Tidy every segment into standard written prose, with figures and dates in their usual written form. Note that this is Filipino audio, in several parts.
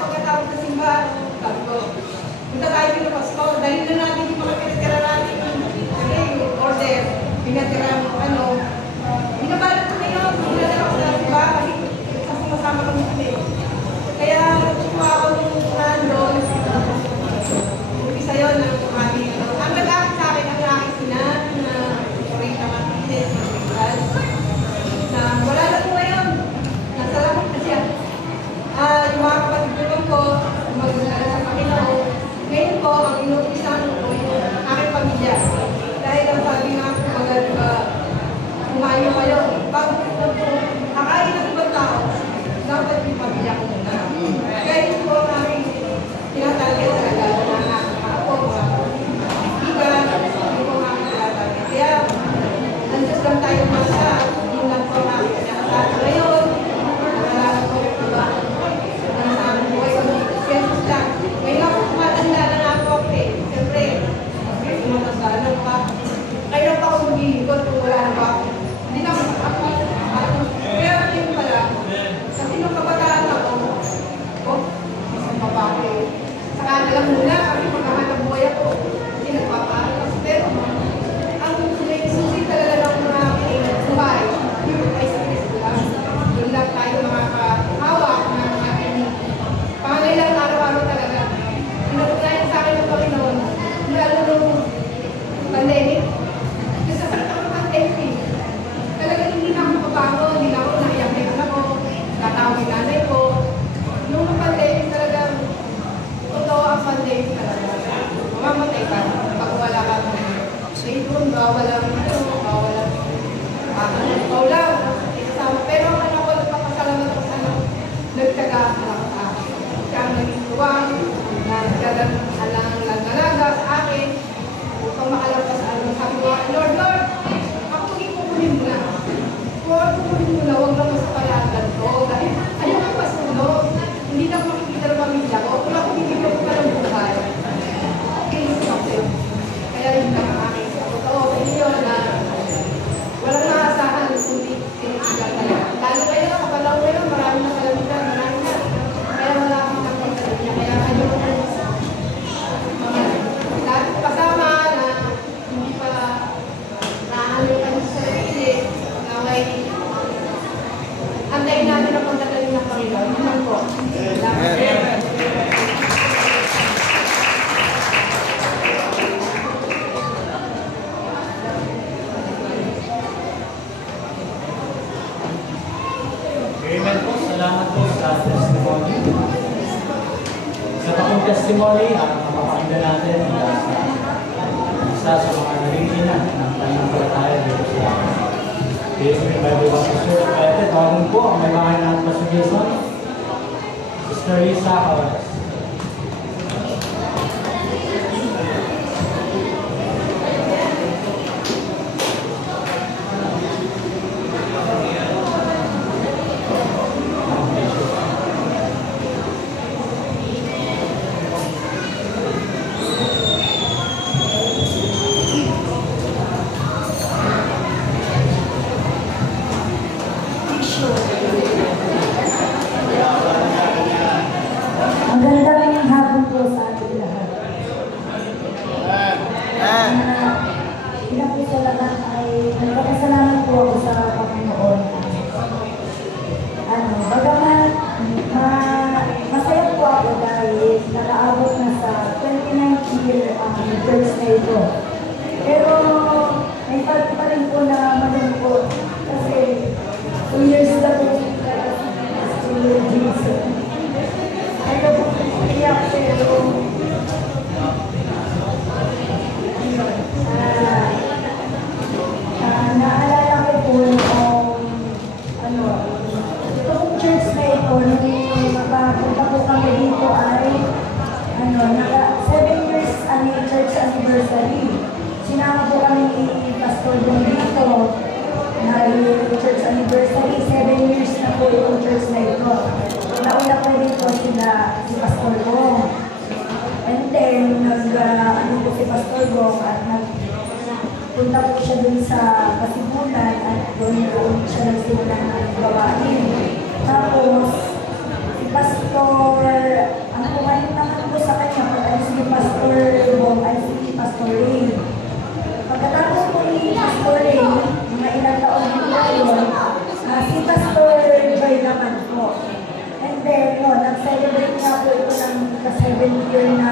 pagkatapos sa simbahan, sabi ko, punta tayo dito pasto, dahil na natin yung mga pinatira natin. Kasi yung order, pinatira mo, binabalot ko na yun, pinatira ko sa simbahan, kasi masama kami kami. Kaya, kung ako nung nandun, umpisa yun ng aming, ang nag-aakit sa akin, ang aking sinan, na Rita Martinez, na wala na po ngayon. Nasalamat na siya. Yung mga kapatid ko, magdala sa Panginoon. Ngayon po, ang inuupisan ko yung aking pamilya. Dahil ang sabi nga ako, kumayo kayo. Bago ko kakain ng ibang tao, dapat yung pamilya ko muna. Kaya yun po ang aming tinatarget talaga na ako, mga iba, yun po ang aming tinatarget. Kaya, nandiyan lang tayo masa, yun lang po ang aming tinatarget. Ngayon, nalala ko yung iba. Nanasabi ko kayo, sensus lang. Ngayon ako kumatanda na ako eh. Siyempre, kumatanda na ako. Kaya pa ako maghihikot kung wala na ba ako. Hindi na ako kaya yun pala, kasi nung kabataan ako, isang babae. Saka na lang muna, kasi magkahanap buhay ako. Hindi nagpaparas. Pero, ang susi talaga ng mga buhay, ay sa Kristo lang. Doon lang tayo makakahawak ng aking pangangailangan araw-araw talaga. Pinatunayan sa akin ng Panginoon, lalo nung pandemic. Kasi sa pandemic, talaga hindi na ako mapapago, hindi na ako naiyak na yung anak ko, tatawag yung nanay ko. Nung pandemic talaga, totoo ang pandemic talaga. Mamamatay ka pag wala ka ng doon, bawal lang ikaw lang, ikasama. Pero ang anak ko, nagpapasalamat ako sa anak, nagtaga lang sa akin. Siya ang naging tuwang, alang nagdalaga sa akin, upang makalagpas sa alam. Sabi ko, Lord, ako kukunin mo na. Kung kukunin mo na, huwag lang sa palagan ko. Dahil ayaw ko pasunod. Hindi na makikita ng pamilya ko. Kung ako bibigyan ko pa ng buhay. Kaya yun lang ang aking totoo sa inyo na walang maasahan kundi sinisigan talaga. Lalo kayo, kapalaw kayo, marami na kalamitan, marami na. Kaya wala akong nagpagsalit niya. Kaya ayaw ko lahat kasama na hindi pa naaanukan sa sarili na may antayin natin ang pagdagaling ng Panginoon. Yun lang po. Amen po. Salamat po sa testimony. Sa kapong testimony, ang mapapakinggan natin isa sa mga nalingina ng pananampalataya dito sa PSP Bible Baptist. Kaya tawagin po ang may bahay ng Pastor Sister Lisa Cabanas. Magandang hapon po sa ating lahat. Ilang po sa lahat ay nagpapasalamat po ako sa Panginoon. Bagaman masaya po ako dahil nakaabot na sa 29th year ang church na ito. Pero may part pa rin po na malungkot kasi 2 years na po ito po iyak pero naalala ko po itong church na ito nung makapunta po kami dito ay naka 7 years church anniversary. Sinama po kami ni Pastor Dong dito na church anniversary. 7 years na po itong church na ito. Nauna po dito si Pastor Dong. And then, po si Pastor Dong at nagpunta po siya dun sa Kasibulan at doon siya nagsimula ng gawain. Tapos, si Pastor na-celebrate nga po ito ng ka-7th year na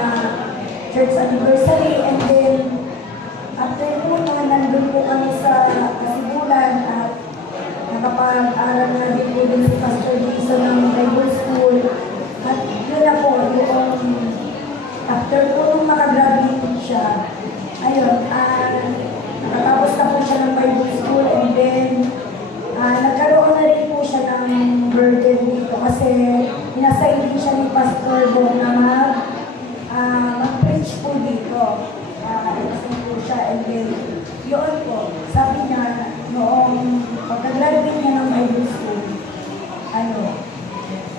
church anniversary. And then, after po na nandun po kami sa Kasibulan at nakapag-aral na din po din si Pastor Jason ng Bible School. At yun na po, yung after po nung makagraduate siya, ayun, nakatapos na po siya ng Bible School and then nagkaroon na rin po siya ng burden dito kasi inassign din siya ni Pastor Bob na mag-preach po dito. Inassign po siya and then yun po, sabi niya noong pagka-graduate niya ng Bible School,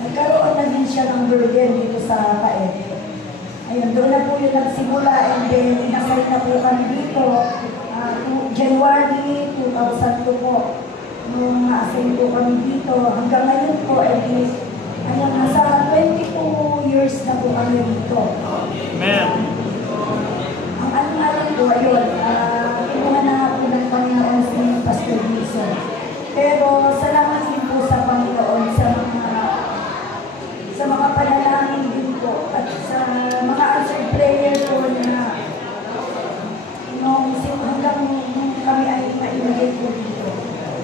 nagkaroon na din siya ng burden dito sa Paete. Ayun, doon na po yung nagsimula and then inassign na po kami dito January 2002 po. Nung na-assign po kami dito, hanggang ngayon po, nasa 22 years na po kami dito. Amen. Ang ano po, ayun, kinuha na po ng Panginoon si Pastor Jason. Pero salamat din po sa Panginoon sa mga panalangin din po at sa mga answered prayer po na hanggang kami ay mailagay po dito.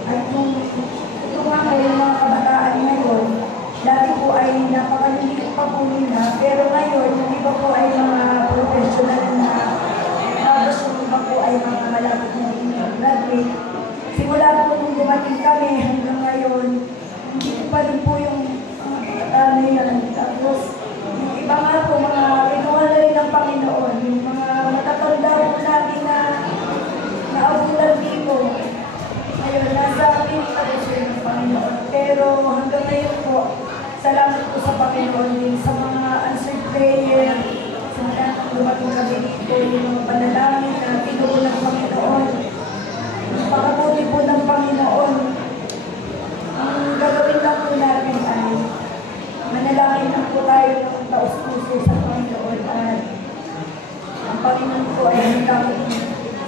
At ito nga yung mga kabataan ngayon, dati po ay napakaliliit pa po nila, pero ngayon, yung iba po ay mga professional na, tapos yung iba po ay mga malapit na graduate. Simula po nung dumating kami hanggang ngayon, hindi pa rin po yung mga kabataan na yan. Tapos, yung iba nga po, mga kinuha na rin ng Panginoon, yung mga matatanda po natin na naabutan dito. Ayun, nasa pinipagosyo ng Panginoon. Pero hanggang ngayon po, salamat po sa Panginoon din sa mga answered prayer, sa mga dumating kami dito, yung mga panalangin na tinuon ng Panginoon. Pakabuti po ng Panginoon. Ang gagawin lang po natin ay manalangin lang po tayo ng taos-puso sa Panginoon. At ang Panginoon po ay hanggang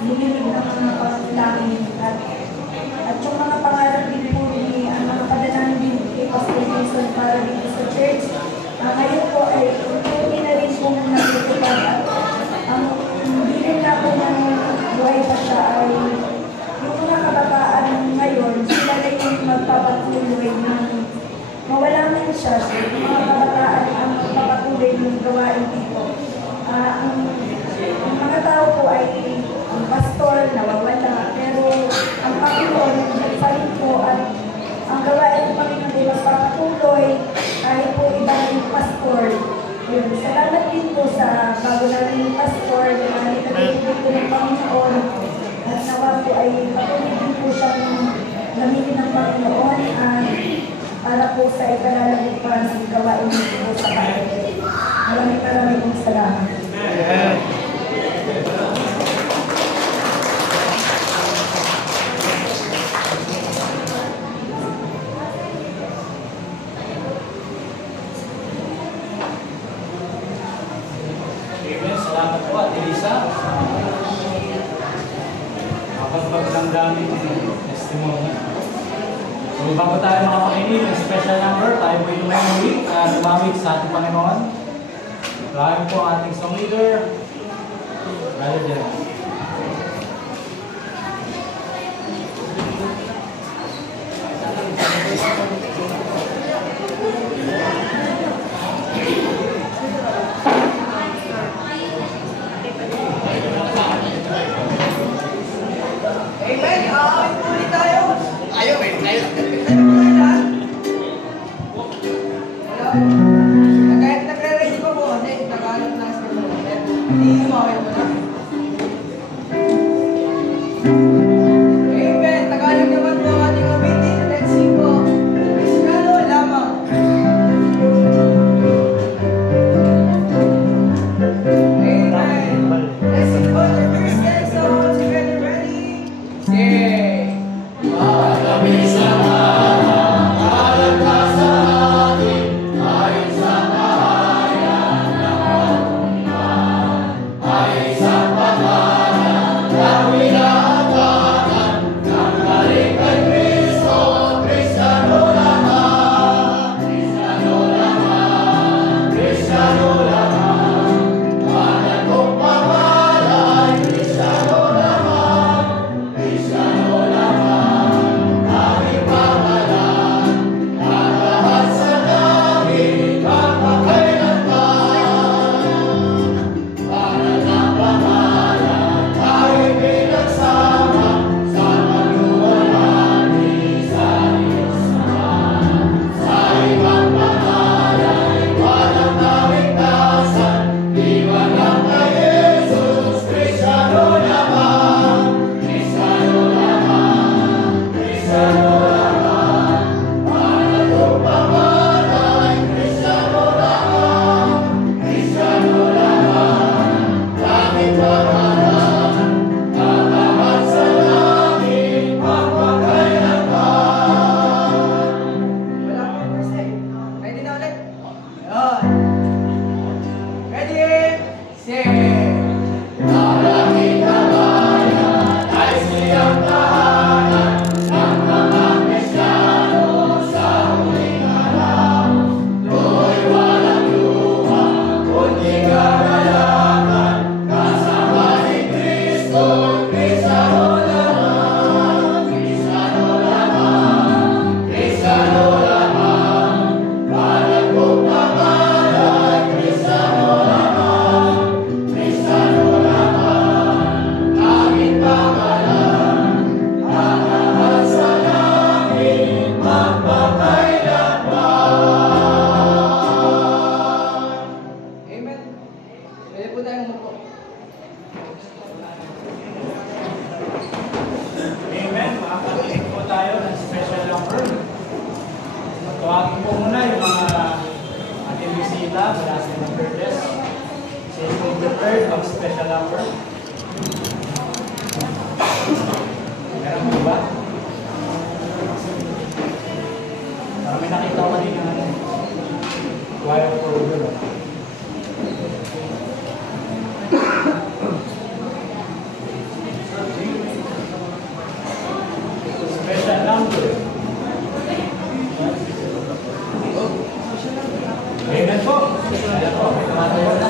nililig ng mga panalangin at yung mga pangarap din po ni ang mga padalangin din kay Pastor Jason para dito sa church. Ngayon po ay hindi na rin po natutupad at ang bilin na po ng buhay pa siya ay yung mga kabataan ngayon, sila na yung magpapatuloy ng mawala man siya. Yung mga kabataan ang magpapatuloy ng gawain dito. Ang mga tao po ay ang pastor, nawawala, pero ang Panginoon, pa rin po at ang gawain ng Panginoon ay magpapatuloy kahit po iba yung pastor. Yun, salamat din po sa bago namin yung pastor na nilagay po ng Panginoon at nawa po ay patuloy din po siyang gamitin ng Panginoon at para po sa ikalalagot pa ng gawain po sa Panginoon. Maraming pong salamat. Salamat po at Elisa. Kapag ng dami testimony. So bago tayo makapakinig ng special number, tayo po yung memory na lumamig sa ating Panginoon. Maraming po ang ating song leader, Brother Jeremy. Amen. Ulit tayo. Ayaw eh. Ayaw. Kahit nagre-ready pa po, nag-alap na sa mga. Hindi umawin mo na. Amen. Tagalog naman po ang ating meeting. Let's sing po. Kristyano lamang. Amen. Let's sing po the first ten songs. Ready? Yay! Sa ang special number? Meron mo ba? Parang may nakita ko din ng wire program. Special number. Amen po. Ayan po. May tumatawag na.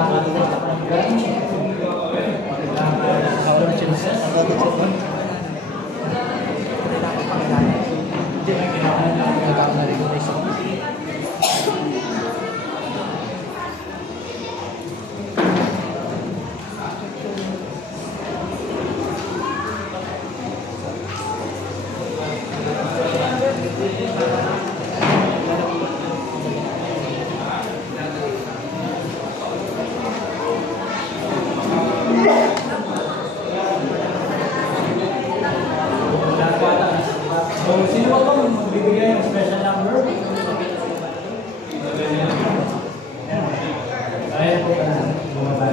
nakakatawa sa panggan. Hindi may ginawa na nagkakaroon na regulation. So, sino ba itong magbibigay ng special number? Ayan po ka na. Bumaba.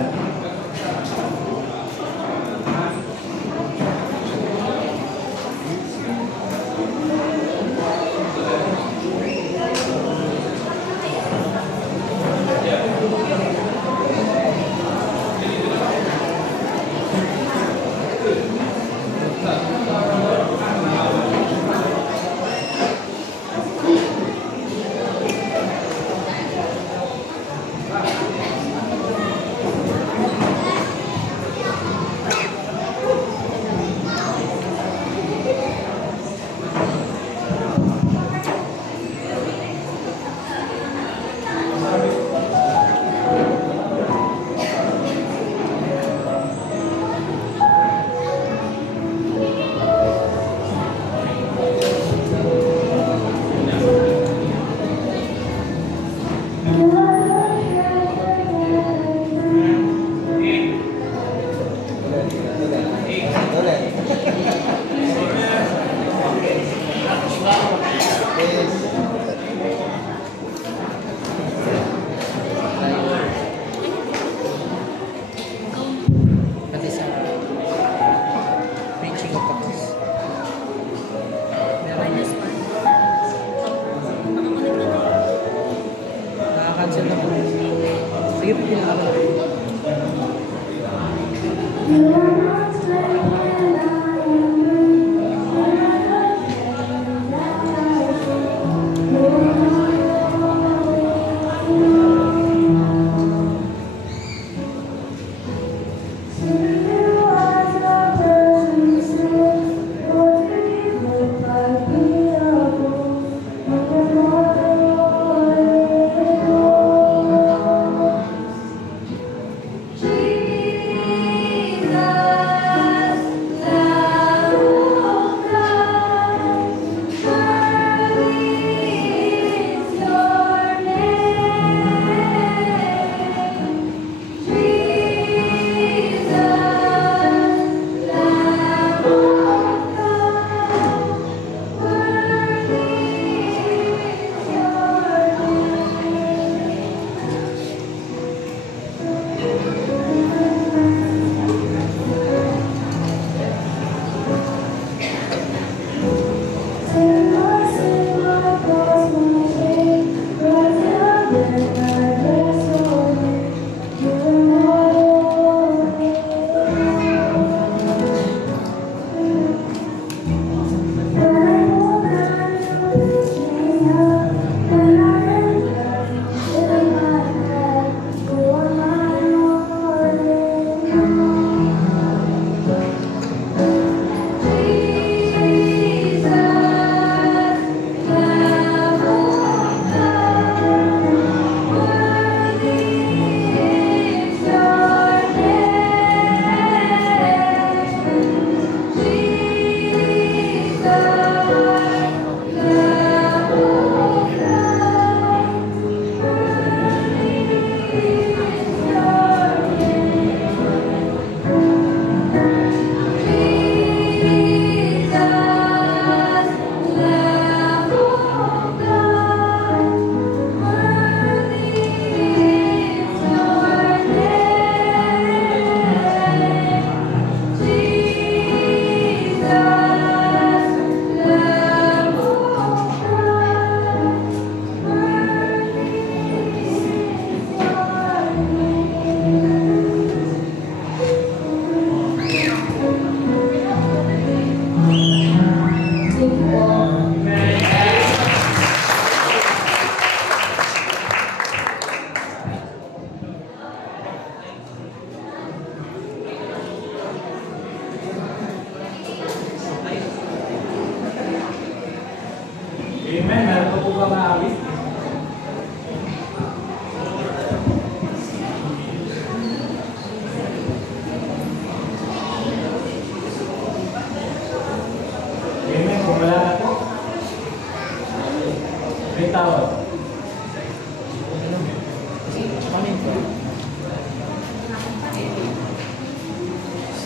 Pati sa reaching of boxes. Nakaka-cancel na po. Sige po, pinaka-cancel.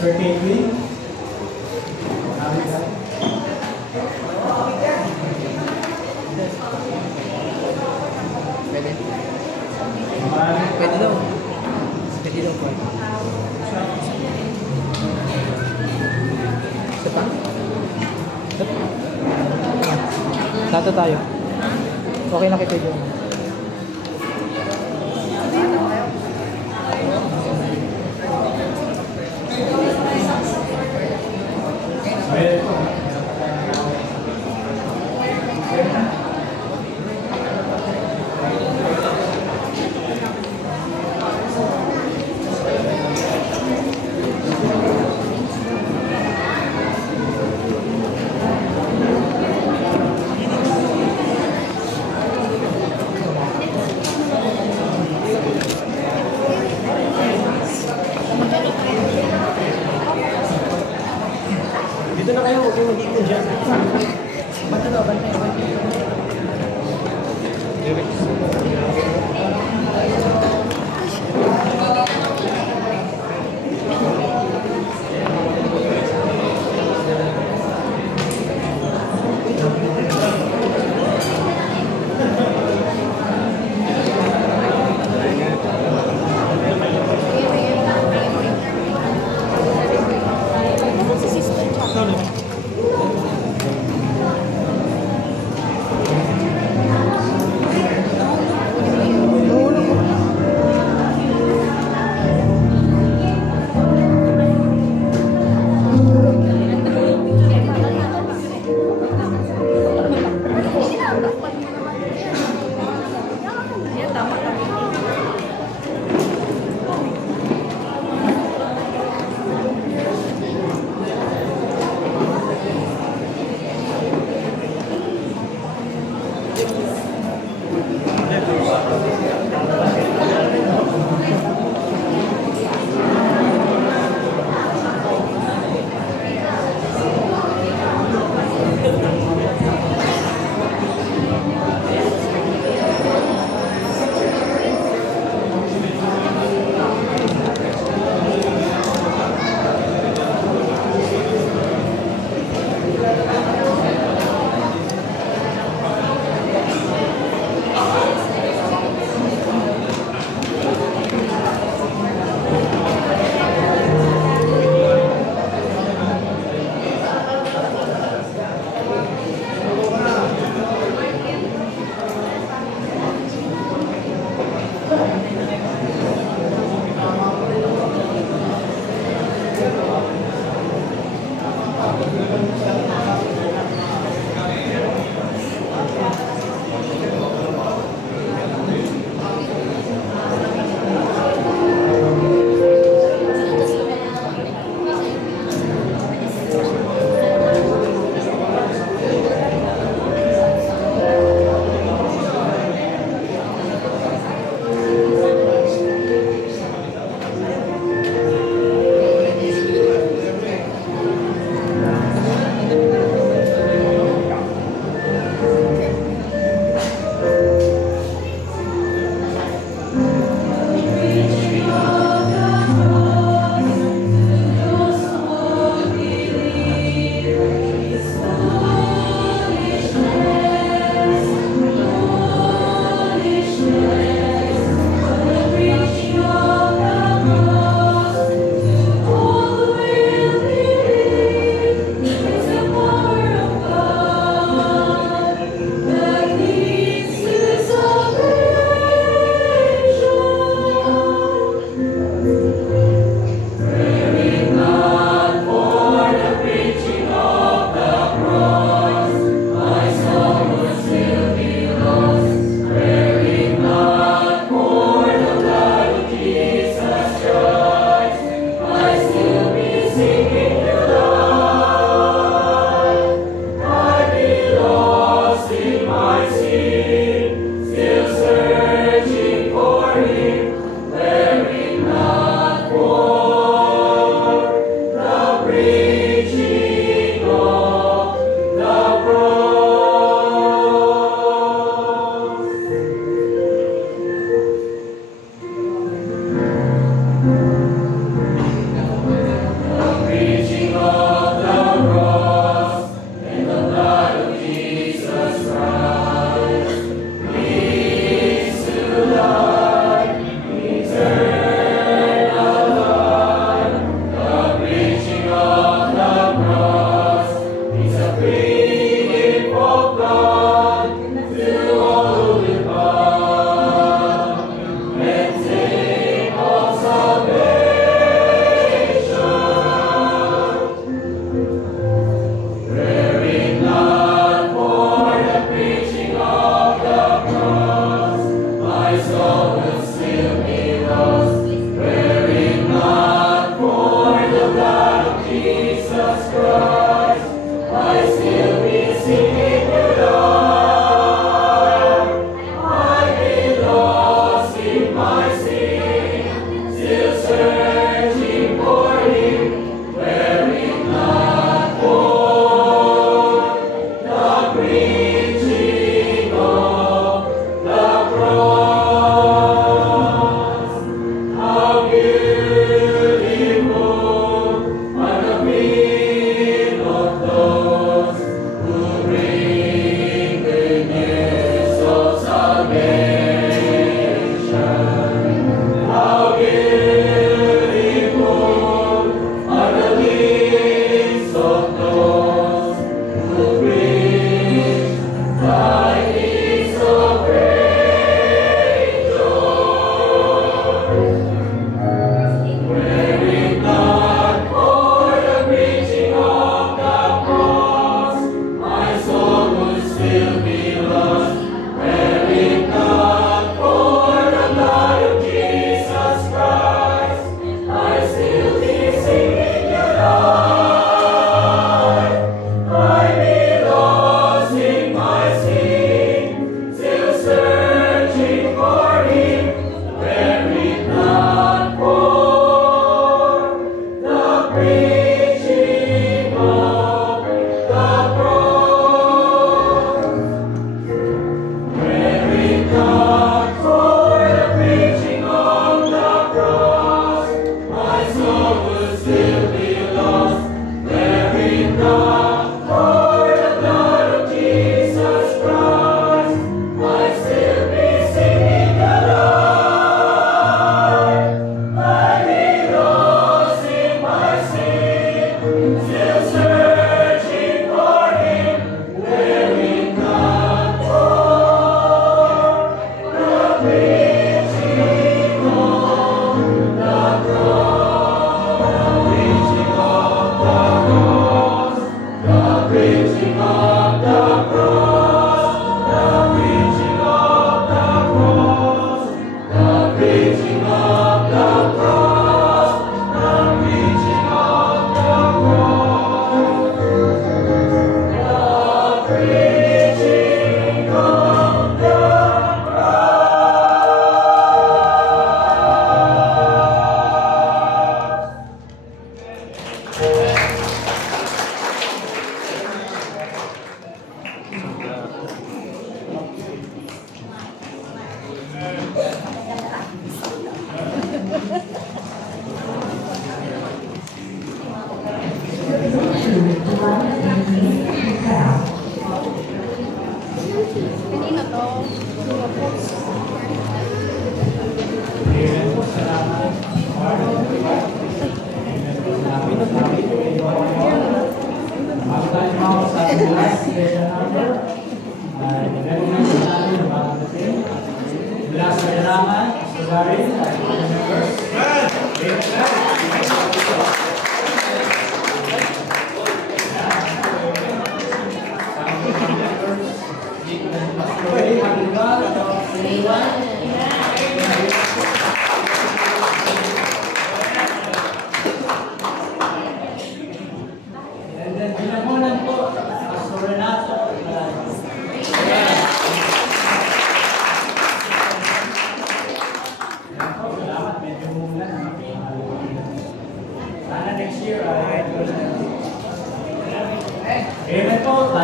Sir Caitlin. Pwede? Ma'am. Pwede daw. Pwede daw po. Isa pa? Lato tayo. Okay na kita dyan. Ayan po. Dito na kayo, huwag yung dito dyan. Banta na, banta na.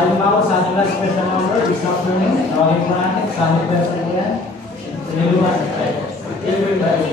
halimbawa sa ating last special number, this afternoon, tawagin po natin, sa ating person po yan. Siniluan. Everybody.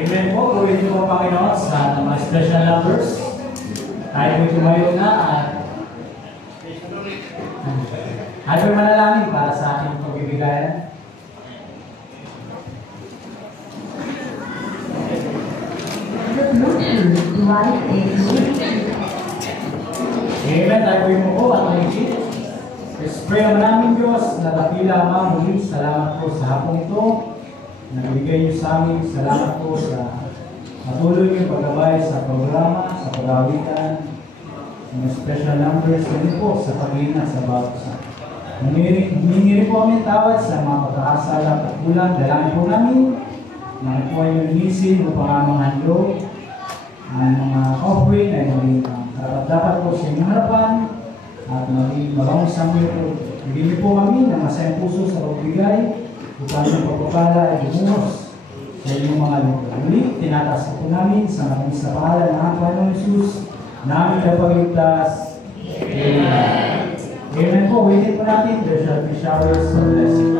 Amen po. Gawin niyo po, Panginoon, sa mga special numbers. Tayo po tumayo na at ating manalangin para sa ating pagbibigayan. Amen. Tayo mo po at magigit. Pray naman namin Diyos na dakila Ama, muli salamat po sa hapong ito. Nagbigay niyo sa amin. Salamat po sa patuloy niyong paggabay sa programa, sa pag-awitan, ng special numbers, din po sa pag-iingat sa bawat isa. Humingi rin po kami tawad sa mga pagkakasala at kulang. Dalangin po namin na po ay linisin upang amang handlo ang mga offering ay maging dapat po sa inyong harapan at maging mabangong samyo po. Bigyan po kami ng masayang puso sa pagbigay upang ang pagpapala ay bumuhos sa inyong mga lupa. Muli, tinataas po namin sa maraming sa pangalan ng Panginoon Jesus namin na pagligtas. Amen. Amen po. Waitin po natin. There shall be showers of blessing.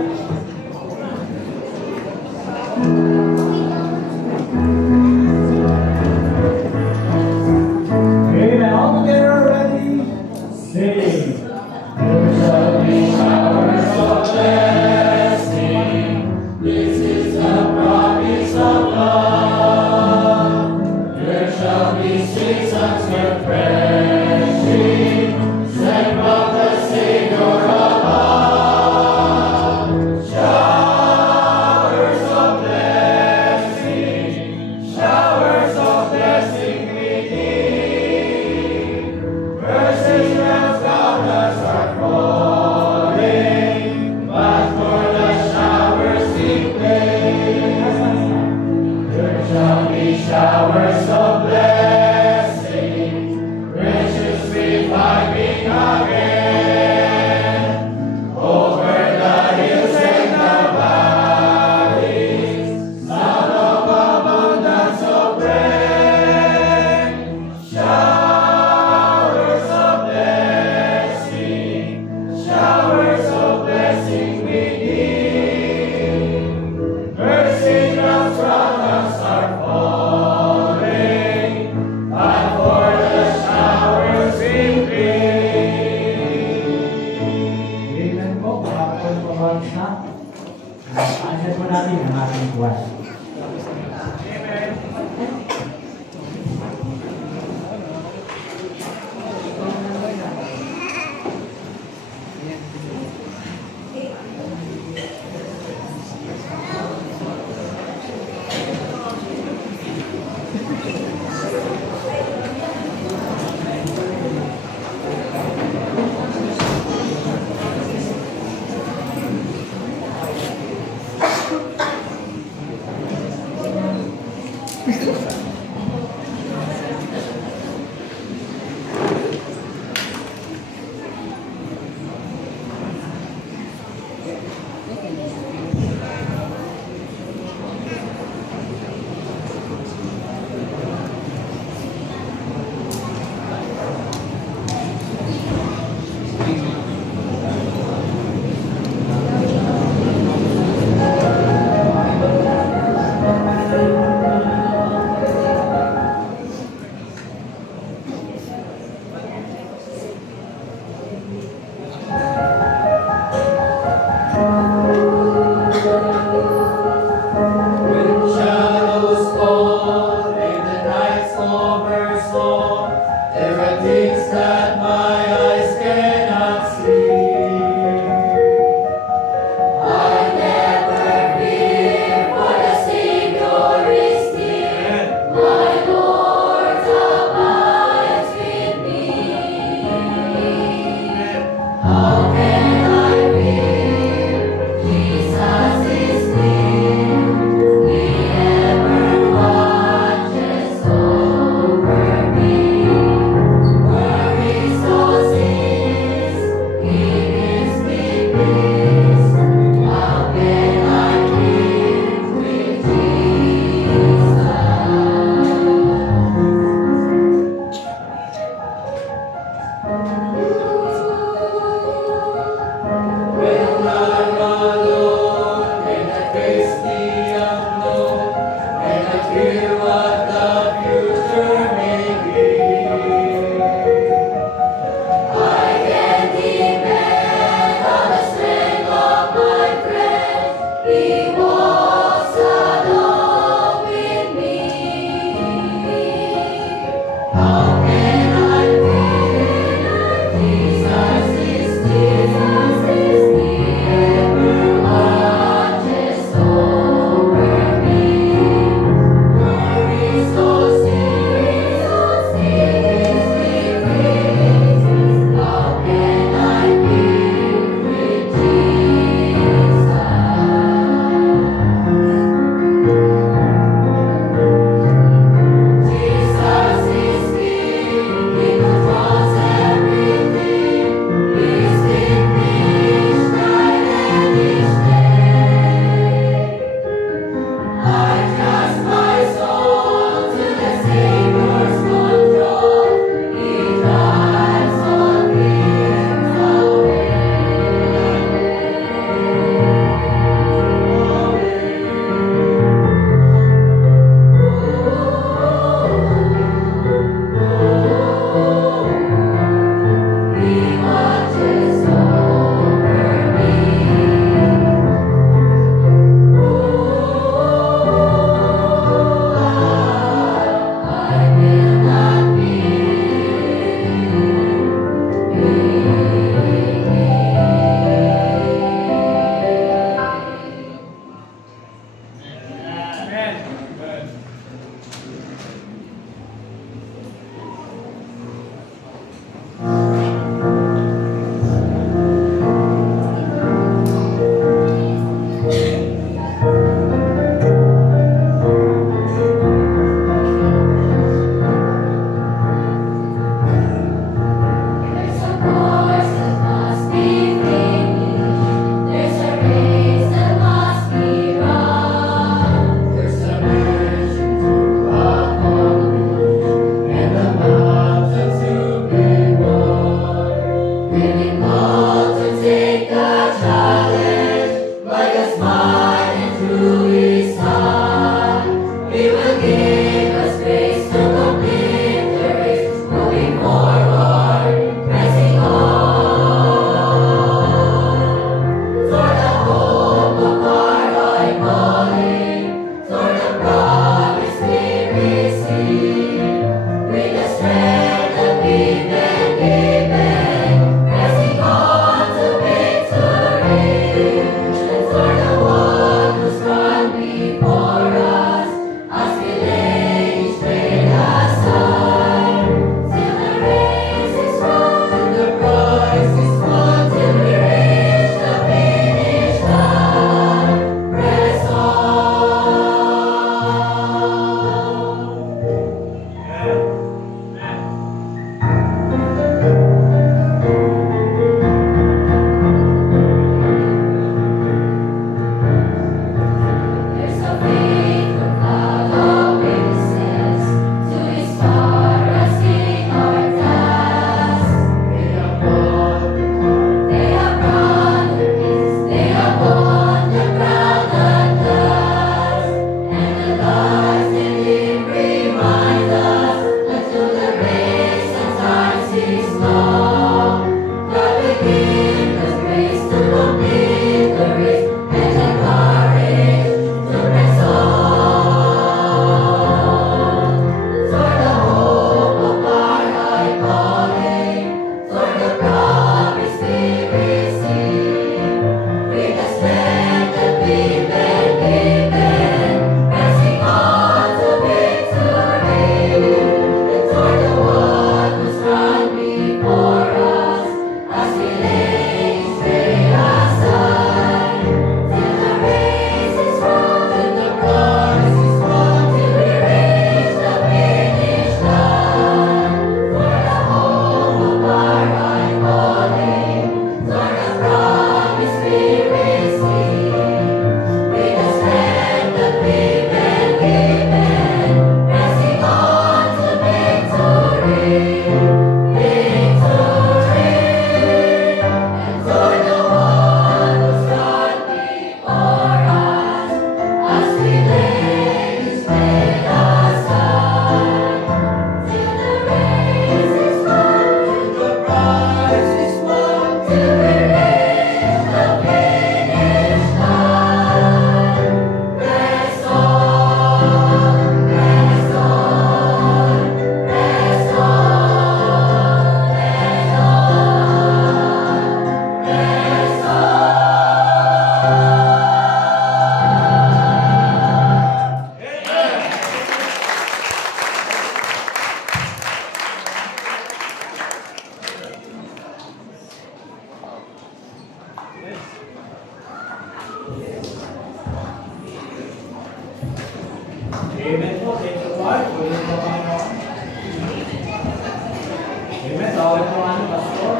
Amen. All together ready? Sing. There shall be showers of blessing. This is the promise of love. There shall be seasons refreshing, sent from the Savior above. Showers of blessing we need. Mercy and flowers are falling, but for the showers we pray. There shall be showers of blessing, riches reviving again, over the hills and the valleys, sound of abundance of rain. Showers of blessing we need. Mercy drops from us are falling, but for the showers we pray. Amen po. Kapag pabawag na, aanyan po natin ang ating buwan. How can I feel Amen po. Thank you, Lord. Ulit po, Panginoon. Amen. Tawag po ano, Pastor.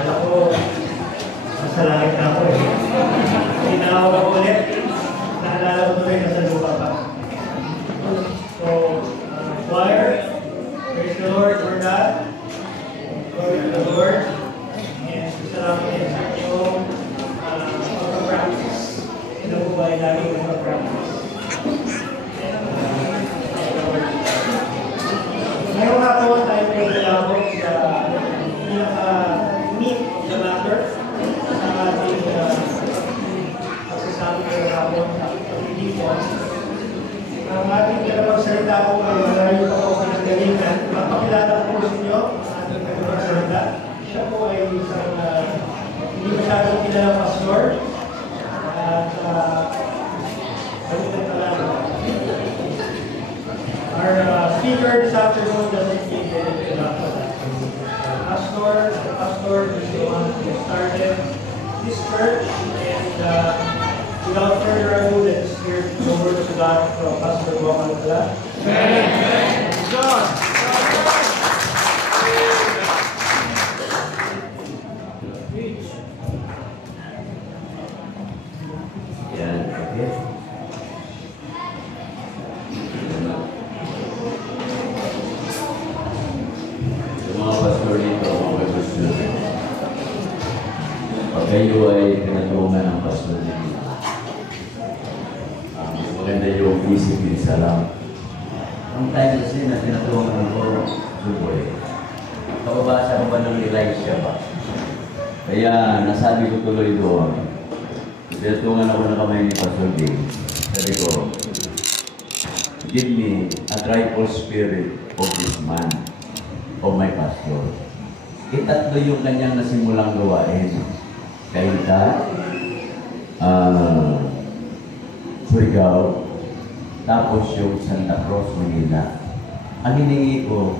Alam ko, nasa langit na ako eh. Tinawag ako ulit. Naalala ko tuloy nasa lupa pa. So, choir, praise the Lord for that. Glory to the Lord. And salamat din sa inyong pag-practice. Ito po ba ay lagi pag-practice? Ngayong hapon tayo may lalabot sa pinaka-meat of the matter sa ating pagsasabi ngayong hapon sa pag-ibon. Ang ating kalabagsalita po ay malayo pa po pinagalingan. Mapakilala po sa inyo ang ating kalabagsalita. Siya po ay isang hindi masyadong kilalang pastor. At sabitan talaga. Our speaker this afternoon doesn't need any introduction. The pastor is the one who started this church, and without further ado, let's hear the word of God from Pastor Juan Alcala. Amen. John. Yan, okay. Mga pastor dito, mga pastor. Pag kayo ay pinatulungan ng pastor dito, maganda yung discipline sa lang. Ang time kasi na pinatulungan ko, Duboy, kapabasa ko ba ng Elisha ba? Kaya nasabi ko tuloy doon, pinatulungan ako ng kamay ni Pastor Dave. Sabi ko, give me a trifle spirit of this man, of my pastor. Itatlo yung kanyang nasimulang gawain. Kainta, Surigao, tapos yung Santa Cruz, Manila. Ang hiningi ko,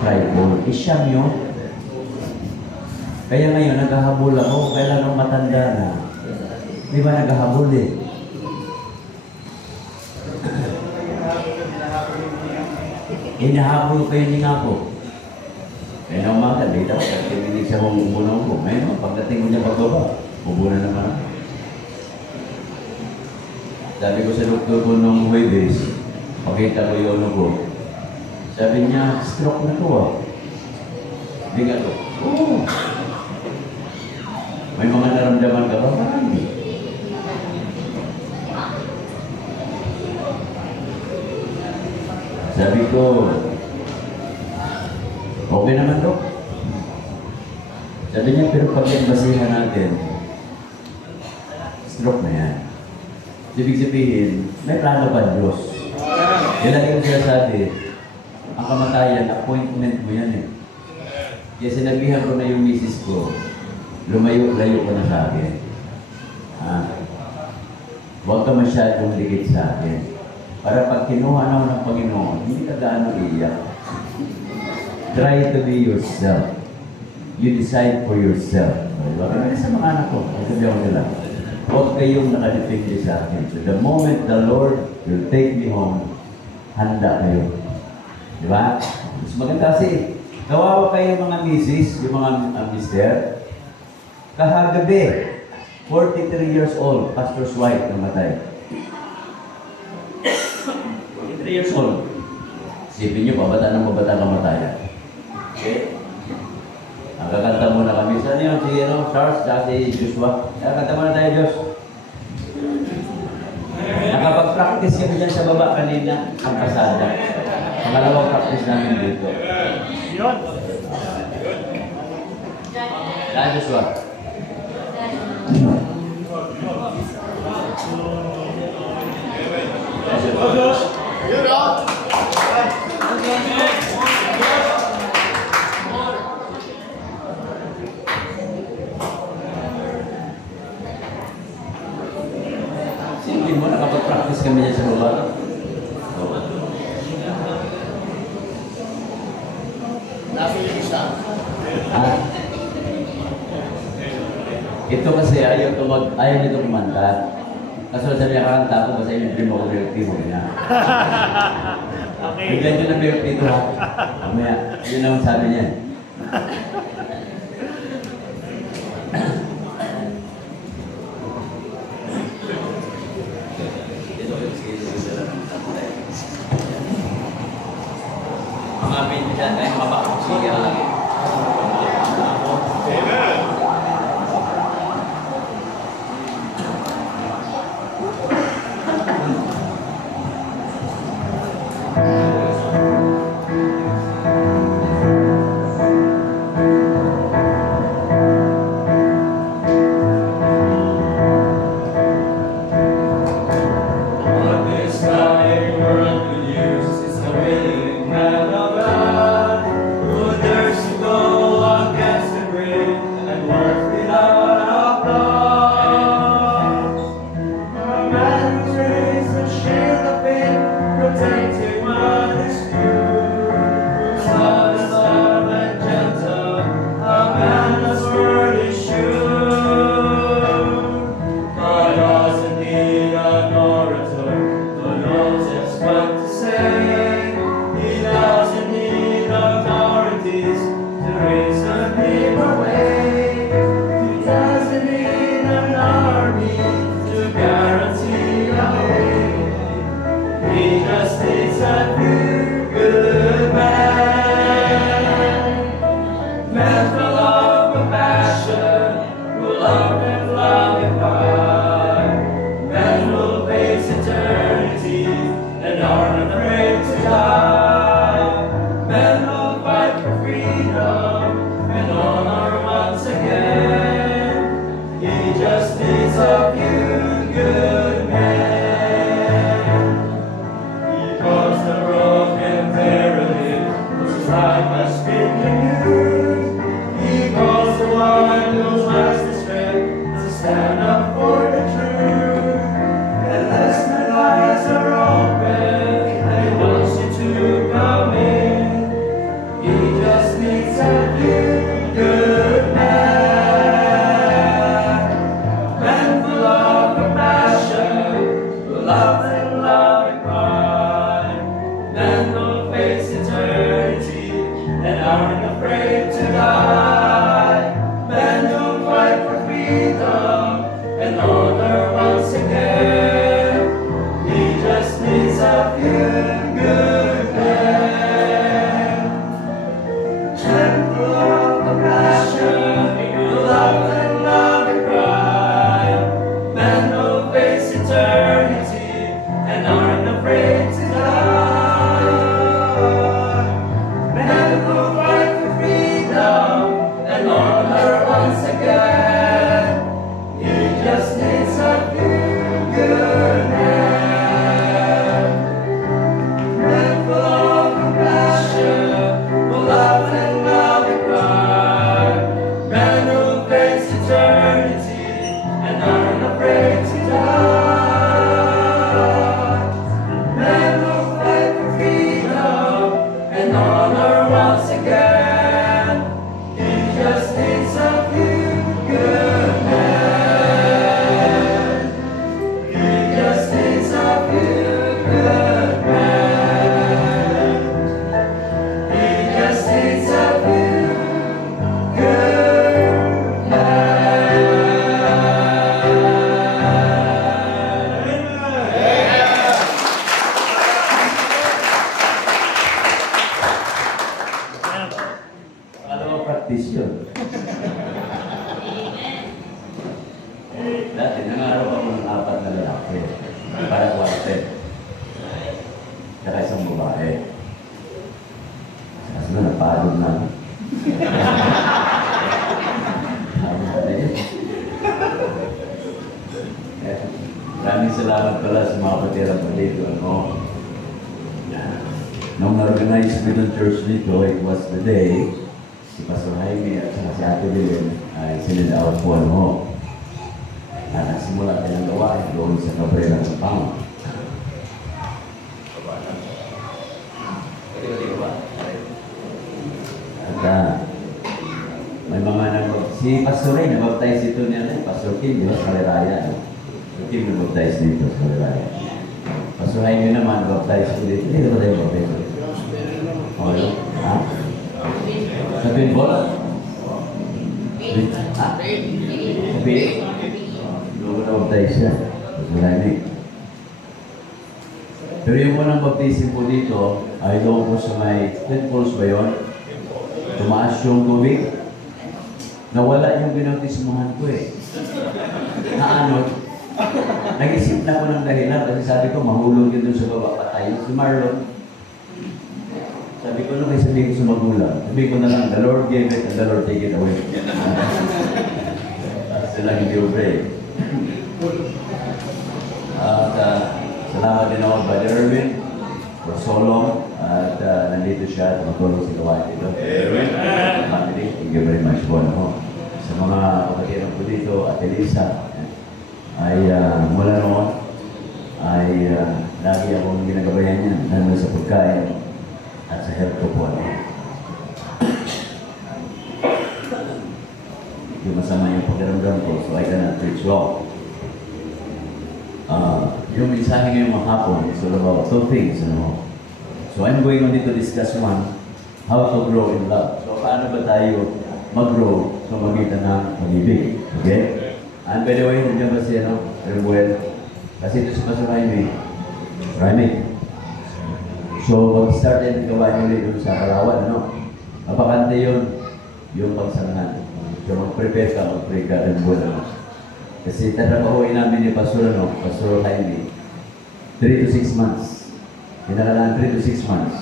tribal, isyam yun. Kaya ngayon, naghahabol ako, kailangan matanda na. Di ba naghahabol eh? Hinahabol kayo ni nga po. Kaya na umaga, dito ako, pagkinig siya kung ubunong ko. Ngayon, pagdating mo niya pagbaba, ubunan naman ako. Sabi ko sa doktor ko nung Huwebes, pakita ko yung ko. Sabi niya, stroke na to ah. Hindi nga to. Oo. May mga naramdaman ka ba? Marami. Sabi ko, okay naman Dok. Sabi niya, pero pag basihan natin, stroke na yan. Ibig sabihin, may plano ba Diyos? Yan lagi ko sinasabi, ang kamatayan, appointment mo yan eh. Kaya sinabihan ko na yung misis ko, lumayo-layo ka na sa akin. Huwag ka masyadong ligid sa akin. Para pag kinuha na ako ng Panginoon, hindi ka gaano iyak. Try to be yourself. You decide for yourself. Kaya sa mga anak ko, sabihan ko nila, huwag kayong nakadepende sa akin. So the moment the Lord will take me home, handa kayo. Di ba? Mas maganda kasi, kawawa kayo mga misis, yung mga mister, kahagabi, 43 years old, pastor's wife namatay. 43 years old. Isipin nyo, pabata ng mabata kamatayan. Okay? Ang kakanta muna kami. Saan yun? Si Charles, si Joshua. Kakanta muna tayo, Diyos. Nakapag-practice kami dyan sa baba kanina, ang kasada. Pangalawang practice namin dito. Yun. Joshua. Hindi mo nakapag-practice kami dyan sa baba. Nasa yung Ito kasi ayaw nito kumanta. Kaso sabi niya, kakanta ko, basahin yung primo ko, milk tea mo, ganyan. Okay. Bigyan nyo ng milk tea to, ha? Mamaya, yun ang sabi niya. Mga pinto dyan, tayo mabakaksiya lagi. What this dying world could use is a willing man of God who dares to go against the grain and work without applause. A man who raised a shield of faith, protecting what is true. Whose love is love and gentle, a man whose word is sure. God doesn't need an orator who knows just what to say. He doesn't need authorities to reason him away. He doesn't need an army to guarantee a way. He just needs a few good men. Men full of compassion, who love and love and fight. Men who face eternity and aren't afraid to die. Men who fight for freedom and honor once again. He just needs a few good men. He calls the broken derelict whose life has been renewed. He calls the one who lacks the strength to stand up for the truth. And listening eyes are open, and he wants you to come in. He just needs a few good men. Men full of compassion, who love and love and cry. Men who face eternity and aren't afraid to die. Men who fight for freedom and honor once again. He just needs a few good men. Men full of compassion, who love and love and cry. Men who face eternity and aren't afraid to die. Men who fight for freedom and honor once again. He just needs a few good men. Men full of compassion, who love and love and cry. Men who face eternity and aren't afraid to die. Men who fight for freedom and honor once again. He just needs a few good men. He just needs a few good men. He just needs a few good Alam mo, practice yun. Dati, nangarap ako ng 4 na lalaki. Para kwartet. Saka isang babae. Kaso na, napagod na. Tama na yun. Maraming salamat pala sa mga patira pa dito. Nung na-organize ko ng church dito, it was the day si Pastor Jaime at saka si Ate Lilin ay sinilawat po na nagsimula kayang gawain doon sa Cabrera ng Pang. At may mga Si Pastor Ray, nabaptize ito niya, Pastor Kim, di ba? Sa Kaleraya. Pastor Kim, nabaptize dito sa Kaleraya. Pastor Jaime naman, nabaptize ko dito. Hindi ba tayo nabaptize? Okay. Ha? Sa pinball? Ha? Sa pinball? Hindi ko nabaptize siya. Pastor Jaime. Pero yung unang baptism po dito, ay doon po sa may St. Paul's ba yun? Tumaas yung tubig. Nawala yung binautismuhan ko eh. Na ano, nag-isip na ko ng dahilan kasi sabi ko, mahulog yun doon sa baba patay. Si Marlon, sabi ko, ano kayo sabihin ko sa magulang? Sabi ko na lang, the Lord gave it and the Lord take it away. Sila hindi obey. At salamat din ako, Brother Erwin, for so long. At nandito siya, tumutulong sa gawain dito. Family, thank you very much po. Sa mga kapatiran po dito, at Elisa, ay mula noon, ay lagi akong ginagabayan niya, lalo sa pagkain at sa health ko po. Yung masama yung pagkaramdam ko, so I cannot preach long. Yung mensahe ngayong mahapon is all about two things. So I'm going only to discuss one, how to grow in love. So paano ba tayo mag-grow sa magitan ng pag-ibig? Okay? And by the way, nandiyan ba si Erwin? Kasi ito si Pastor Jaime. So mag-start din gawain nyo rin sa Palawan, Mapakante yun, yung pagsanahan. So mag-prepare ka, mag-pray ka, and buwan. Kasi tatrabahuin namin ni Pastor Jaime, 3 to 6 months. Pinakalaan 3 to 6 months.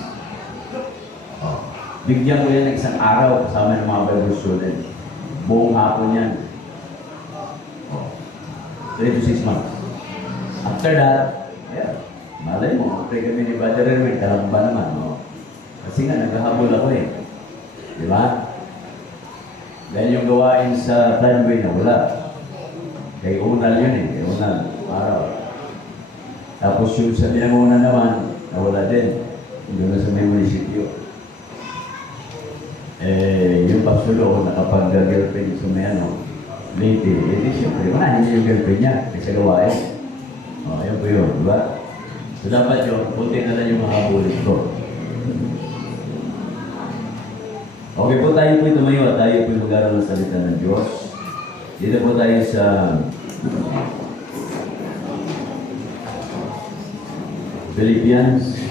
Bigyan ko yan ng isang araw kasama ng mga Bible student. Buong hapon yan. 3 to 6 months. After that, malay mo, pray kami ni Brother Erwin, kalamba naman. Kasi nga, naghahabol ako eh. Di ba? Dahil yung gawain sa Planway na wala. Kay Unal yun eh. Kay Unal. Araw. Tapos yung sa Binamuna naman, nawala din. Doon na sa may munisipyo. Yung Papsulo, nakapag-girlfriend sa may lady. Siyempre, wala niya yung girlfriend niya. Kasi gawain. Ayun po yun. Diba? So dapat yun, puti na lang yung mga bulit ko. Okay po, tayo po tumayo at tayo po mag-aral ng salita ng Diyos. Dito po tayo sa Philippians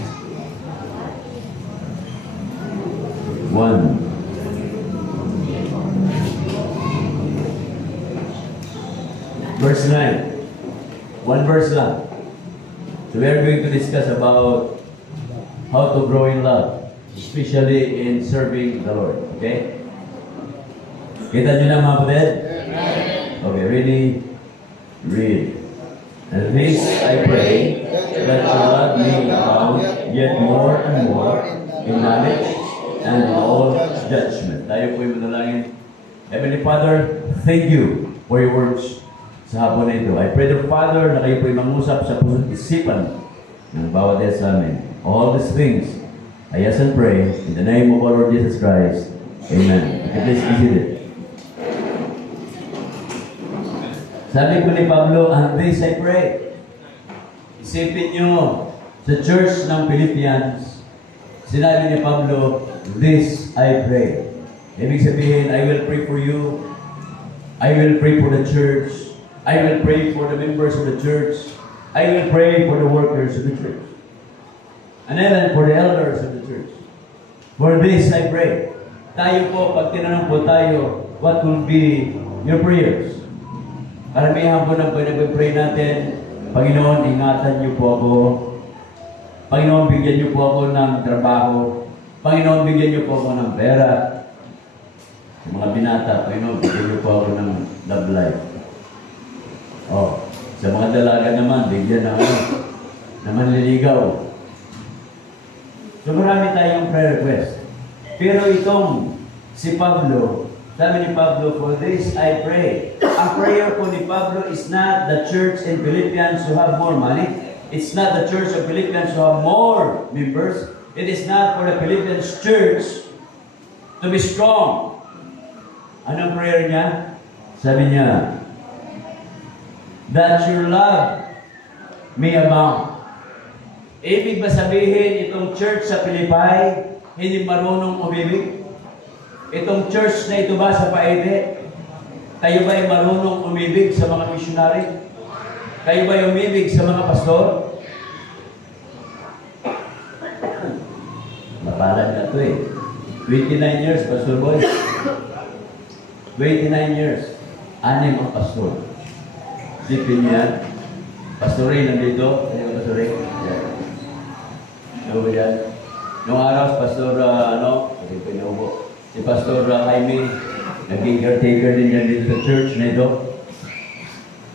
1. Verse 9. One verse lang. So we are going to discuss about how to grow in love, especially in serving the Lord. Okay? Kita nyo na mga kapatid? Okay, ready? Read. And this I pray, that your love may abound yet more and more in knowledge and in all judgment. Tayo po yung manalangin. Heavenly Father, thank you for your words sa hapon na ito. I pray, the Father, na kayo po yung mangusap sa puso't isipan ng bawat isa sa amin. All these things, I ask and pray in the name of our Lord Jesus Christ. Amen. Okay, please be seated. Sabi ko ni Pablo, and this I pray. Isipin nyo, sa church ng Philippians, sinabi ni Pablo, this I pray. Ibig sabihin, I will pray for you. I will pray for the church. I will pray for the members of the church. I will pray for the workers of the church. And then for the elders of the church. For this I pray. Tayo po, pag tinanong po tayo, what will be your prayers? Karamihan po ng pinag-pray natin, Panginoon, ingatan niyo po ako. Panginoon, bigyan niyo po ako ng trabaho. Panginoon, bigyan niyo po ako ng pera. Sa mga binata, Panginoon, bigyan niyo po ako ng love life. Sa mga dalaga naman, bigyan ng manliligaw. So marami tayong prayer request. Pero itong si Pablo, sabi ni Pablo, for this I pray. Ang prayer po ni Pablo is not the church in Philippians who have more money. It's not the church of Philippians who have more members. It is not for the Philippians church to be strong. Anong prayer niya? Sabi niya, that your love may abound. Ibig ba sabihin itong church sa Pilipay hindi marunong umibig? Itong church na ito ba sa Paide, kayo ba ay marunong umibig sa mga missionary? Kayo ba ay umibig sa mga pastor? Mapalad na ito eh. 29 years, Pastor Boy. 29 years. 6 ang pastor. Sipin niya. Pastor Ray nandito. Ano yung Pastor Ray? Yan. Ano ba yan? Noong araw, si Pastor, si Pastor Jaime, naging caretaker din yan dito sa church na ito.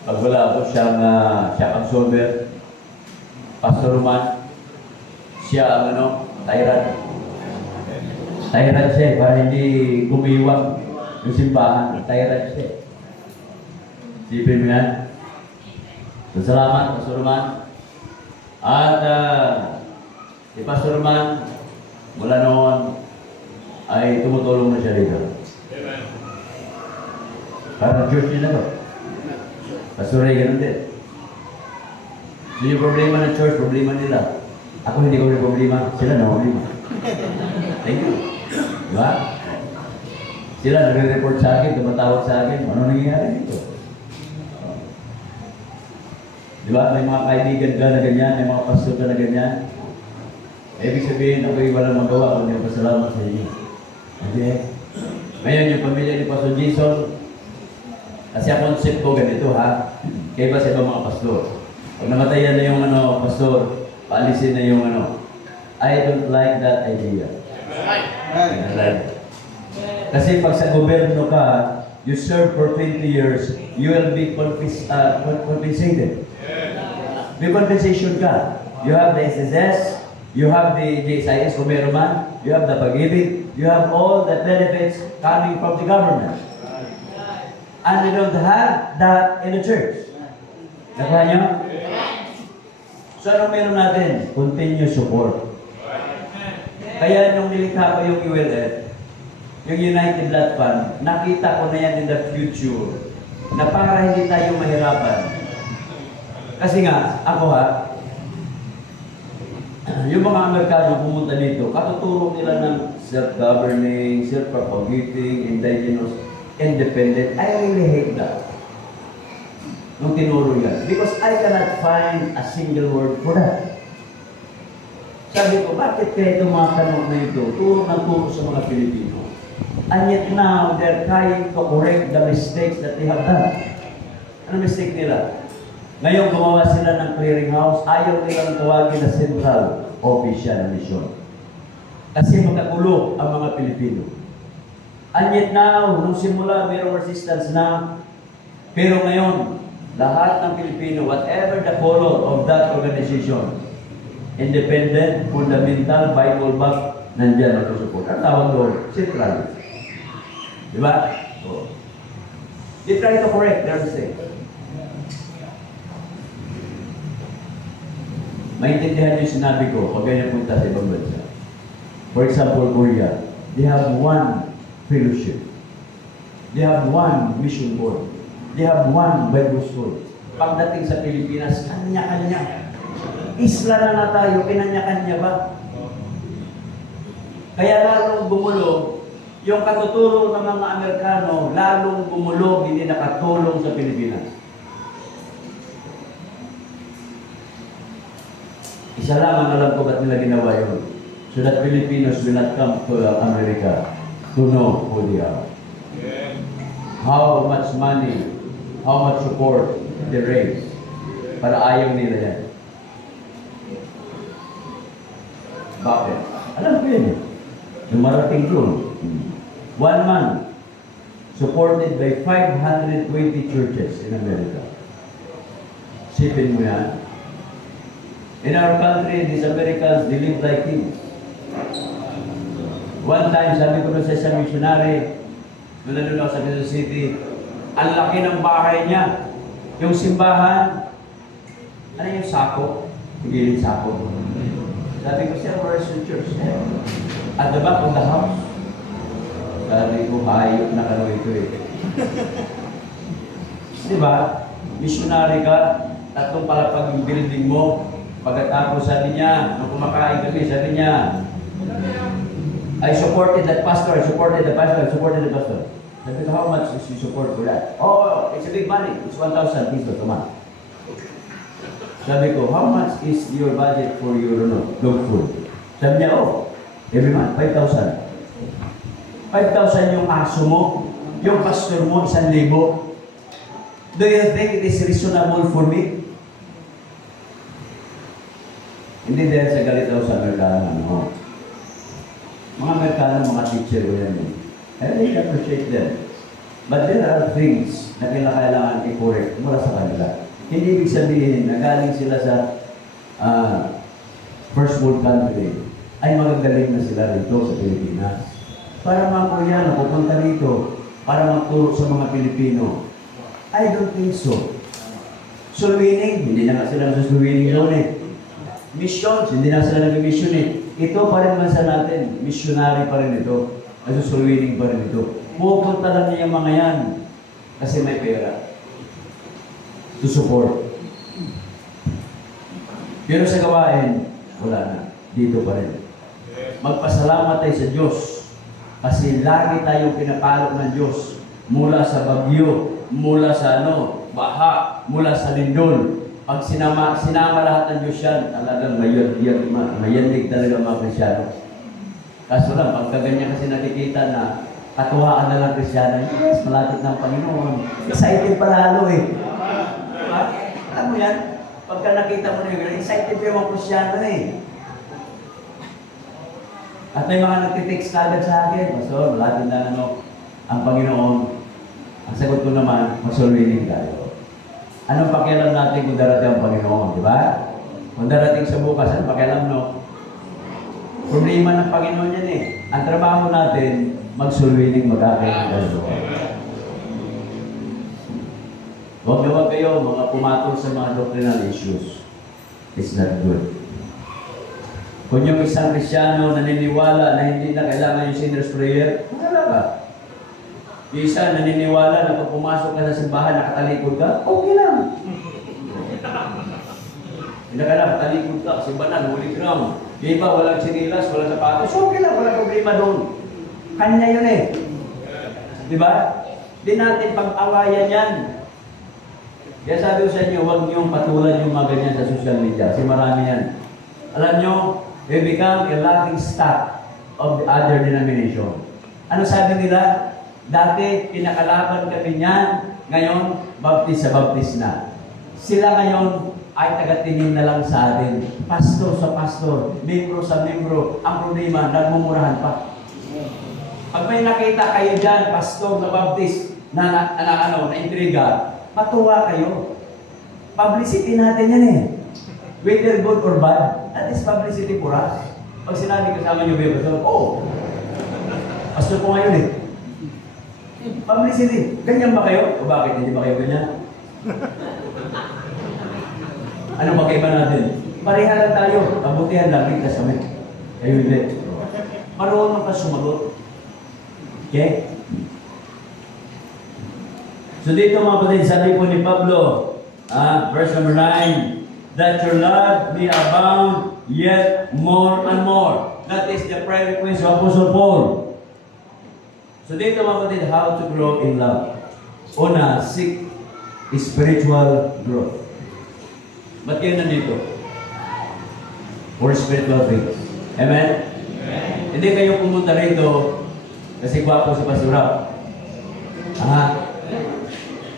Pag wala ako, siya ang solver. Pastor Roman, siya ang tyrant. Tyrant siya, para hindi gumiwang yung simbahan. Tyrant siya. Sipin mo yan. So, salamat, Pastor Roman. At si Pastor Roman, mula noon, ay tumutulong na siya dito. Amen. Parang church nila to. Pastor Ray, ganun din. So yung problema ng church, problema nila. Ako hindi ko may problema. Sila na problema. Thank you. Diba? Sila nagre-report sa akin, tumatawag sa akin. Ano nangyayari dito? Diba? May mga kaibigan ka na ganyan, may mga pastor ka na ganyan. Ibig sabihin, ako'y walang magawa kung hindi pasalamat sa inyo. Okay? Ngayon, yung pamilya ni Pastor Jason, kasi ang concept ko ganito ha, kaya ba sa ibang mga pastor? Pag namatayan na yung pastor, paalisin na yung I don't like that idea. Kasi pag sa gobyerno ka, you serve for 20 years, you will be compensated. May compensation ka. You have the SSS, you have the JSIS kung meron man, you have the pag-ibig, you have all the benefits coming from the government. And we don't have that in the church. Nakaha nyo? So ano meron natin? Continuous support. Kaya nung nilikha ko yung ULF, yung United Blood Fund, nakita ko na yan in the future na para hindi tayo mahirapan. Kasi nga, ako yung mga Amerikano pumunta dito, katuturo nila ng self-governing, self-propagating, indigenous, independent. I really hate that. Nung tinuro yan. Because I cannot find a single word for that. Sabi ko, bakit kaya itong mga tanong na ito, turo ng turo sa mga Pilipino? And yet now, they're trying to correct the mistakes that they have done. Ano mistake nila? Ngayon, gumawa sila ng clearinghouse, ayaw nilang tawagin na central office siya ng misyon. Kasi magkagulo ang mga Pilipino. And yet now, nung simula, mayroong resistance na. Pero ngayon, lahat ng Pilipino, whatever the color of that organization, independent, fundamental, Bible-backed, nandiyan mag-support. Ang tawag doon, central. Diba? So, they try to correct their mistake. Maintindihan niyo sinabi ko pag ganyan punta sa ibang bansa. For example, Korea, they have one fellowship. They have one mission board. They have one Bible school. Pagdating sa Pilipinas, kanya-kanya. Isla na tayo, kinanya-kanya ba? Kaya lalong gumulo, yung katuturo ng mga Amerikano, lalong gumulo, hindi nakatulong sa Pilipinas. Isa lang ang alam ko ba't nila ginawa yun. So that Filipinos will not come to America to know who they are. How much money, how much support they raise. Para ayaw nila yan. Bakit? Alam ko yun eh. Dumarating doon. One man supported by 520 churches in America. Sipin mo yan. In our country, these Americans, they live like kings. One time, sabi ko sa isang missionary, nung nandun ako sa Quezon City, ang laki ng bahay niya. Yung simbahan, ano yung sako? Higilin sako. Sabi ko siya, where's your church? At the back of the house. Sabi ko, hayop na kano ito eh. Di ba? Missionary ka, tatlong palapag yung building mo. Pagkatapos sabi niya, nung kumakain kami, sabi niya, I supported that pastor, I supported the pastor, I supported the pastor. Sabi ko, how much is you support for that? Oh, it's a big money. It's 1,000 pesos a month. Sabi ko, how much is your budget for your dog food? Sabi niya, oh, every month, 5,000. 5,000 yung aso mo, yung pastor mo, 1,000. Do you think it is reasonable for me? Hindi dahil sa galit daw sa Amerikano. Mga Amerikano, mga teacher ko yan. I really appreciate them. But there are things na kailangan i-correct mula sa kanila. Hindi ibig sabihin na galing sila sa first world country ay magagaling na sila rito sa Pilipinas. Para mga Koreano pupunta rito para magturo sa mga Pilipino. I don't think so. Soul-winning, hindi na nga sila sa soul-winning doon eh. Missions, hindi na sila nag-mission eh. Ito pa rin bansa natin, missionary pa rin ito. Kasi soul-winning pa rin ito. Pupunta lang niya mga yan kasi may pera to support. Pero sa gawain, wala na. Dito pa rin. Magpasalamat tayo sa Diyos kasi lagi tayong pinapalok ng Diyos mula sa bagyo, mula sa baha, mula sa lindol. Pag sinama lahat ng Diyos yan, talagang mayandig talaga mga Krisyano. Kaso lang, pagka ganyan kasi nakikita na katuwaan na lang Krisyano, yes, malapit ng Panginoon. Excited palalo eh. Alam mo yan? Pagka nakita mo na yun, excited pa yung mga Krisyano eh. At may mga nagtitext agad sa akin, Pastor, malapit na ang Panginoon. Ang sagot ko naman, mag-soul-winning tayo. Anong pakialam natin kung darating ang Panginoon, di ba? Kung darating sa bukas, anong pakialam, Problema ng Panginoon yan eh. Ang trabaho natin, mag-soul-winning, mag-aking ng dalawa. Huwag kayo mga pumatol sa mga doctrinal issues. It's not good. Kung yung isang Krisyano naniniwala na hindi na kailangan yung sinner's prayer, wala ka. Yung isa naniniwala na pag pumasok ka sa simbahan, nakatalikod ka, okay lang. Hindi ka na, nakatalikod ka, simbahan, holy ground. Yung iba, walang sinilas, walang sapatos, okay lang, walang problema doon. Kanya yun eh. Diba? Di natin pag-awayan yan. Kaya sabi ko sa inyo, huwag niyong patulan yung mga ganyan sa social media. Kasi marami yan. Alam nyo, we become a laughing stock of the other denomination. Ano sabi nila? Dati, pinakalaban kami niyan. Ngayon, baptist sa baptist na. Sila ngayon ay taga-tingin na lang sa atin. Pastor sa pastor, membro sa membro. Ang problema, nagmumurahan pa. Pag may nakita kayo dyan, pastor na baptist, na intriga, matuwa kayo. Publicity natin yan eh. Whether good or bad, that is publicity for us. Pag sinabi kasama nyo, pastor, pastor ko ngayon eh. Publicity. Ganyan ba kayo? O bakit hindi ba kayo ganyan? Ano ba kaiba natin? Pareha lang tayo. Kabutihan lang, ligtas kami. Kayo hindi. Marunong ka sumagot. Okay? So dito mga kapatid, sabi po ni Pablo, verse number 9, that your love may abound yet more and more. That is the prayer request of Apostle Paul. So dito mga kapatid, how to grow in love. Una, seek spiritual growth. Ba't kayo nandito? For spiritual things. Amen? Amen? Hindi kayo pumunta rito kasi gwapo si Pastor Rap.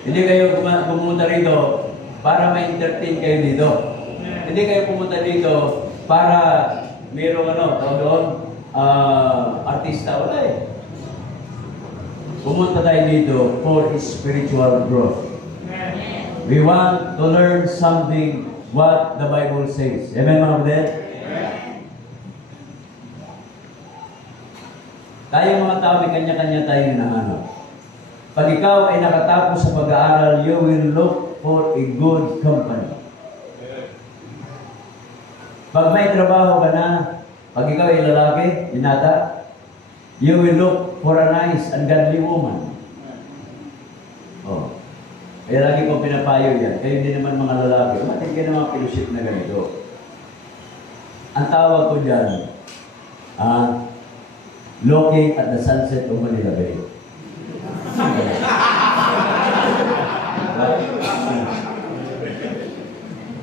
Hindi kayo pumunta rito para ma-entertain kayo dito. Hindi kayo pumunta dito para mayroong artista. Wala eh. Pumunta tayo dito for spiritual growth. We want to learn something what the Bible says. Amen, mga kapatid? Tayo mga tao, may kanya-kanya tayo hinahanap. Pag ikaw ay nakatapos sa pag-aaral, you will look for a good company. Pag may trabaho ka na, pag ikaw ay lalaki, binata, you will look for a nice and godly woman. Oh. Kaya lagi kong pinapayo yan. Kayo din naman mga lalaki, matin kayo ng mga piluship na ganito. Ang tawag ko dyan, looking at the sunset of Manila Bay.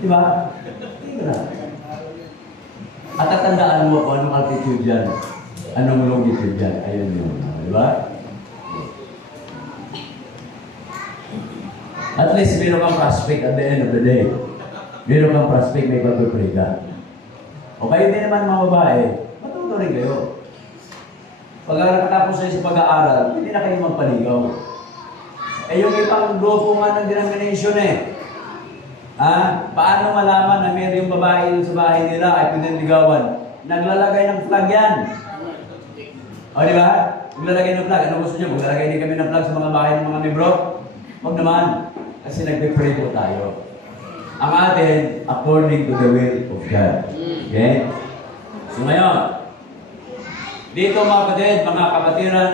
Diba? Diba? At tatandaan mo kung anong altitude dyan, anong longitude dyan. Ayun yun. Diba? At least meron kang prospect at the end of the day. Meron kang prospect, may pagpapray ka. O kayo din naman mga babae, matuto rin kayo. Pag nakatapos kayo sa pag-aaral, hindi na kayo magpaligaw. Eh yung ibang grupo nga ng denomination paano malaman na meron yung babae sa bahay nila ay pinanligawan? Naglalagay ng flag yan. O di ba? Naglalagay ng flag. Ano gusto nyo? Maglalagay din kami ng flag sa mga bahay ng mga membro? Huwag naman. Kasi nagpe-pray po tayo. Ang atin, according to the will of God. Okay? So ngayon, dito mga kapatid, mga kapatiran,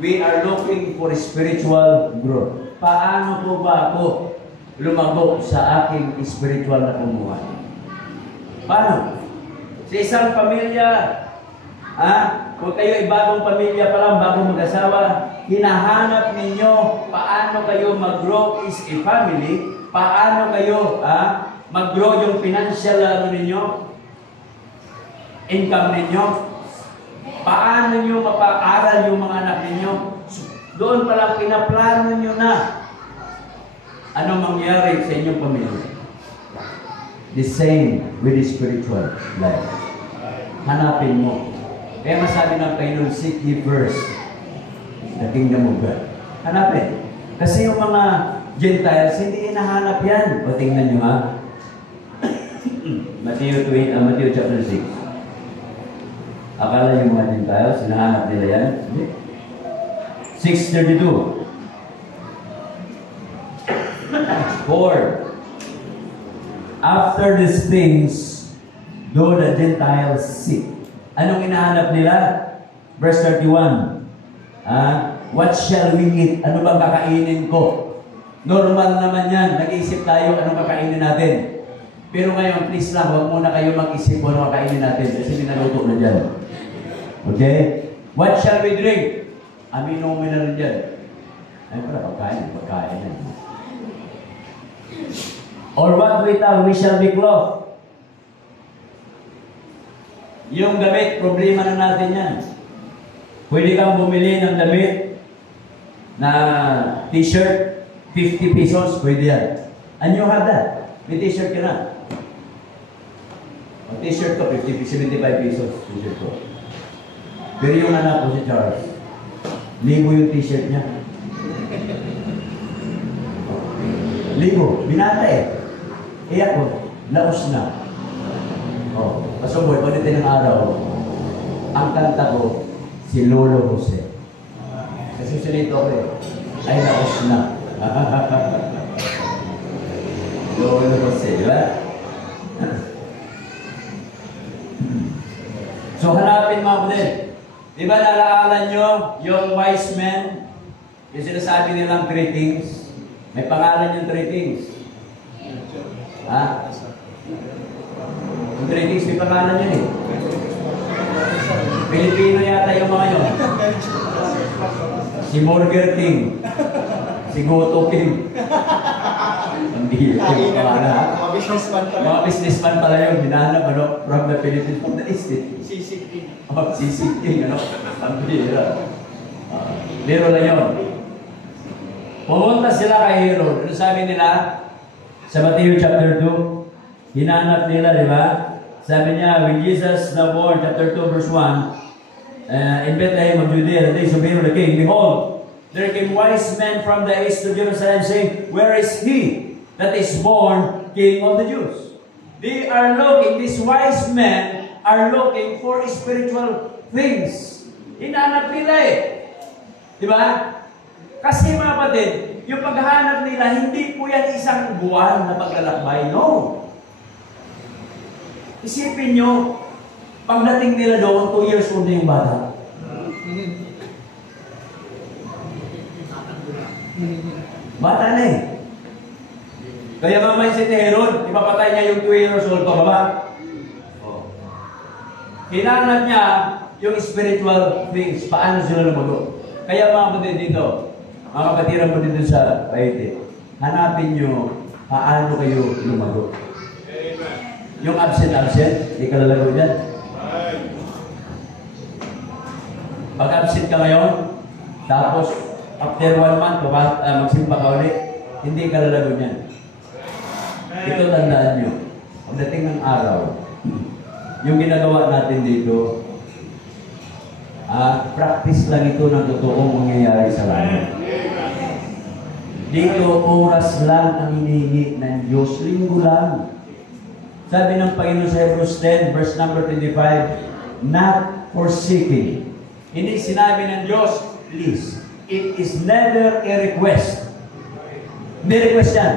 we are looking for spiritual growth. Paano po ba ako lumago sa aking spiritual na kumuha? Paano? Sa isang pamilya, kung kayo ibagong pamilya pa lang, bagong mag-asawa, hinahanap ninyo paano kayo mag-grow as a family, paano kayo mag-grow yung financial ninyo, income ninyo, paano nyo mapaaral yung mga anak ninyo. Doon pa lang pinaplano nyo na ano mangyari sa inyong pamilya. The same with the spiritual life. Hanapin mo. Kaya masabi ng Panginoon, seek ye first the kingdom of God. Hanapin. Kasi yung mga Gentiles, hindi hinahanap yan. O tingnan nyo ha. Matthew chapter 6. Akala yung mga Gentiles, hinahanap nila yan. 6:32. For after these things, do the Gentiles seek. Anong hinahanap nila? Verse 31. What shall we eat? Ano bang kakainin ko? Normal naman yan. Nag-iisip tayo anong kakainin natin. Pero ngayon, please lang, huwag muna kayo mag-isip kung ano kakainin natin. Kasi minaluto na dyan. Okay? What shall we drink? Aminom na rin dyan. Ay, para pagkain na. Or what we shall be clothed. Yung damit, problema na natin yan. Pwede kang bumili ng damit na t-shirt, 50 pesos, pwede yan. And you have that. May t-shirt ka na. O t-shirt ko, 75 pesos, t-shirt ko. Pero yung anak ko si Charles, libo yung t-shirt niya. Libo, binata eh. Eh ako, laos na. Pasuboy, pagdating ng araw, ang kanta ko, si Lolo Jose. Kasi sinito ko eh, ay laos na. Lolo Jose, di ba? So hanapin mga kapatid. Di ba nalaalan nyo yung wise men? Yung sinasabi nilang 3 things. May pangalan yung 3 things. Yung 3 things, may pangalan yun eh. Pilipino yata yung mga yun. Si Burger King. Si Goto King. Hindi yung pangalan. Mga businessman pala yun. Binahanap from the Philippines, from the East. Sisig King. Sisig King, ang bihira. Biro lang yun. Pumunta sila kay Herod. Ano sabi nila? Sa Matthew chapter 2, hinanap nila, di ba? Sabi niya, when Jesus the born, chapter 2, verse 1, in Bethlehem of Judea, the days of Herod the king, behold, there came wise men from the east to Jerusalem, saying, where is he that is born King of the Jews? They are looking, these wise men are looking for spiritual things. Hinanap nila eh. Di ba? Kasi mga kapatid, yung paghahanap nila, hindi po yan isang buwan na paglalakbay. No. Isipin nyo, pagdating nila doon, 2 years old na yung bata. Bata na eh. Kaya nga mindset ni Herod, ipapatay niya yung 2 years old pababa. Oh. Hinanap niya yung spiritual things, paano sila lumago. Kaya mga kapatid dito, mga kapatiran mo dito sa Paite, hanapin nyo paano kayo lumago. Yung absent, di ka lalago dyan. Pag absent ka ngayon, tapos after 1 month, magsimpa ka ulit, hindi ka lalago dyan. Ito tandaan nyo, pagdating ng araw, yung ginagawa natin dito, practice lang ito ng totoong mangyayari sa langit. Dito, oras lang ang hinihingi ng Diyos. Linggo lang. Sabi ng Panginoon sa Hebrews 10, verse number 25, not forsaking. Hindi sinabi ng Diyos, please. It is never a request. Hindi request yan.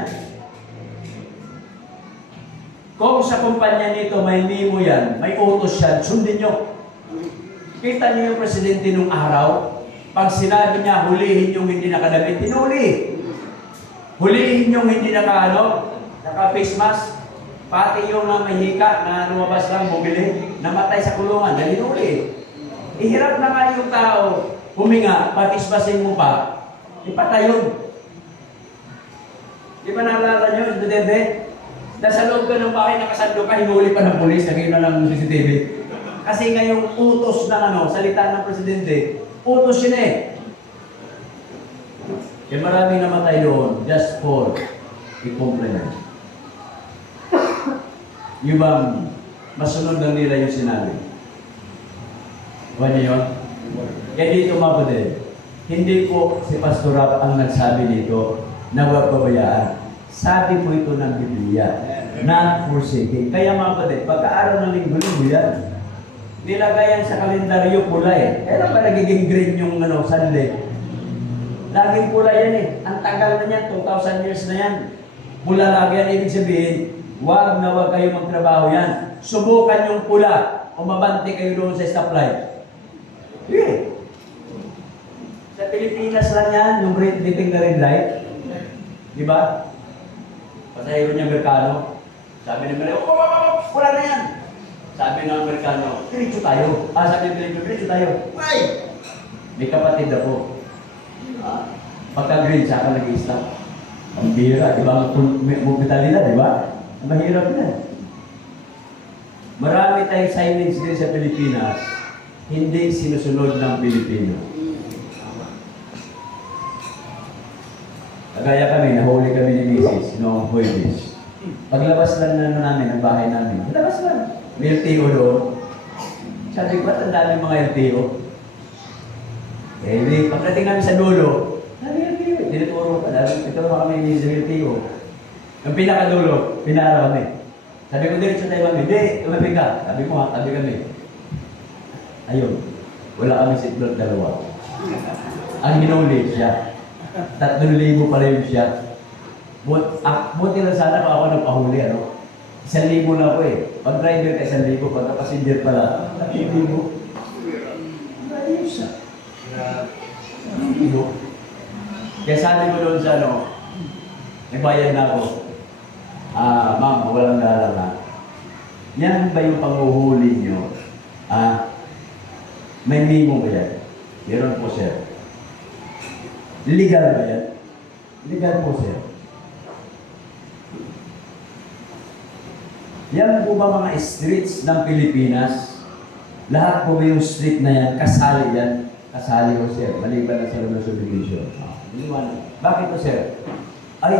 Kung sa kumpanya nito may memo yan, may utos yan, sundin nyo. Kita niyo yung presidente nung araw, pag sinabi niya, hulihin yung hindi nakadamit, hinuli. Hulihin yung hindi naka-face mask, pati yung mahika na lumabas lang, bumili, namatay sa kulungan, dahil hinuli. Ihirap na nga yung tao, huminga, patisbasin mo pa, ipatay yun. Di ba naalala nyo, Duterte? Nasa loob ka ng bahay, nakasando ka, hinuli pa ng pulis, nakita ng CCTV. Kasi ngayong utos ng salita ng presidente, utos yun eh. Kaya maraming namatay doon just for i-compliment. Yung bang masunod lang nila yung sinabi. Huwag niyo yun? Kaya dito mga kapatid, hindi po si Pastor Rap ang nagsabi dito na huwag pabayaan. Sabi po ito ng Biblia, not forsaking. Kaya mga kapatid, pagka-araw ng linggo-linggo yan, nilagayan sa kalendaryo pula eh. Kailan ba nagiging green yung Sunday? Laging pula yan eh. Ang tagal na yan, 2,000 years na yan. Pula lagi yan, ibig sabihin, huwag na huwag kayo magtrabaho yan. Subukan yung pula o mabante kayo doon sa stoplight. Yeah. Sa Pilipinas lang yan, yung dipping the red light. Diba? Pasahero niya Amerikano. Sabi ng Amerikano, pula na yan. Sabi ng Amerikano, diretso tayo. Sabi ng Amerikano, diretso tayo. Why? May kapatid ako. Pagka-green, saka nag-i-stop. Ang bira, diba? Mubital nila, diba? Mahirap na. Marami tayong signage din sa Pilipinas, hindi sinusunod ng Pilipino. Kagaya kami, nahuli kami ni Mrs. noong Huwebes. Paglabas lang na namin, ang bahay namin, labas lang. May LTO doon. Sabi ko, ba't ang dami mga LTO? Pagdating namin sa dulo, sabi LTO, tinuturo ka. Ito naman kami ni LTO. Yung pinakadulo, pinara kami. Sabi ko, diretso tayo kami. Hindi, tumabing ka. Sabi mo ha, tabi kami. Ayun, wala kami seatbelt dalawa. Ang hinuli siya. 3,000 pala yun siya. Buti lang sana kung ako nagpahuli, 1,000 na ako eh. Pag driver ka 1,000, pag passenger pala, 3,000. Ayun siya. Kaya sabi ko doon sa nagbayad na ako. Ma'am, walang galang ha. Yan ba yung panguhuli nyo? May memo ba yan? Meron po, sir. Legal ba yan? Legal po, sir. Yan po ba mga streets ng Pilipinas? Lahat po ba yung street na yan? Kasali yan? Kasali ko, sir. Maliban na sa lumang subdivision. Bakit po, sir? Ay,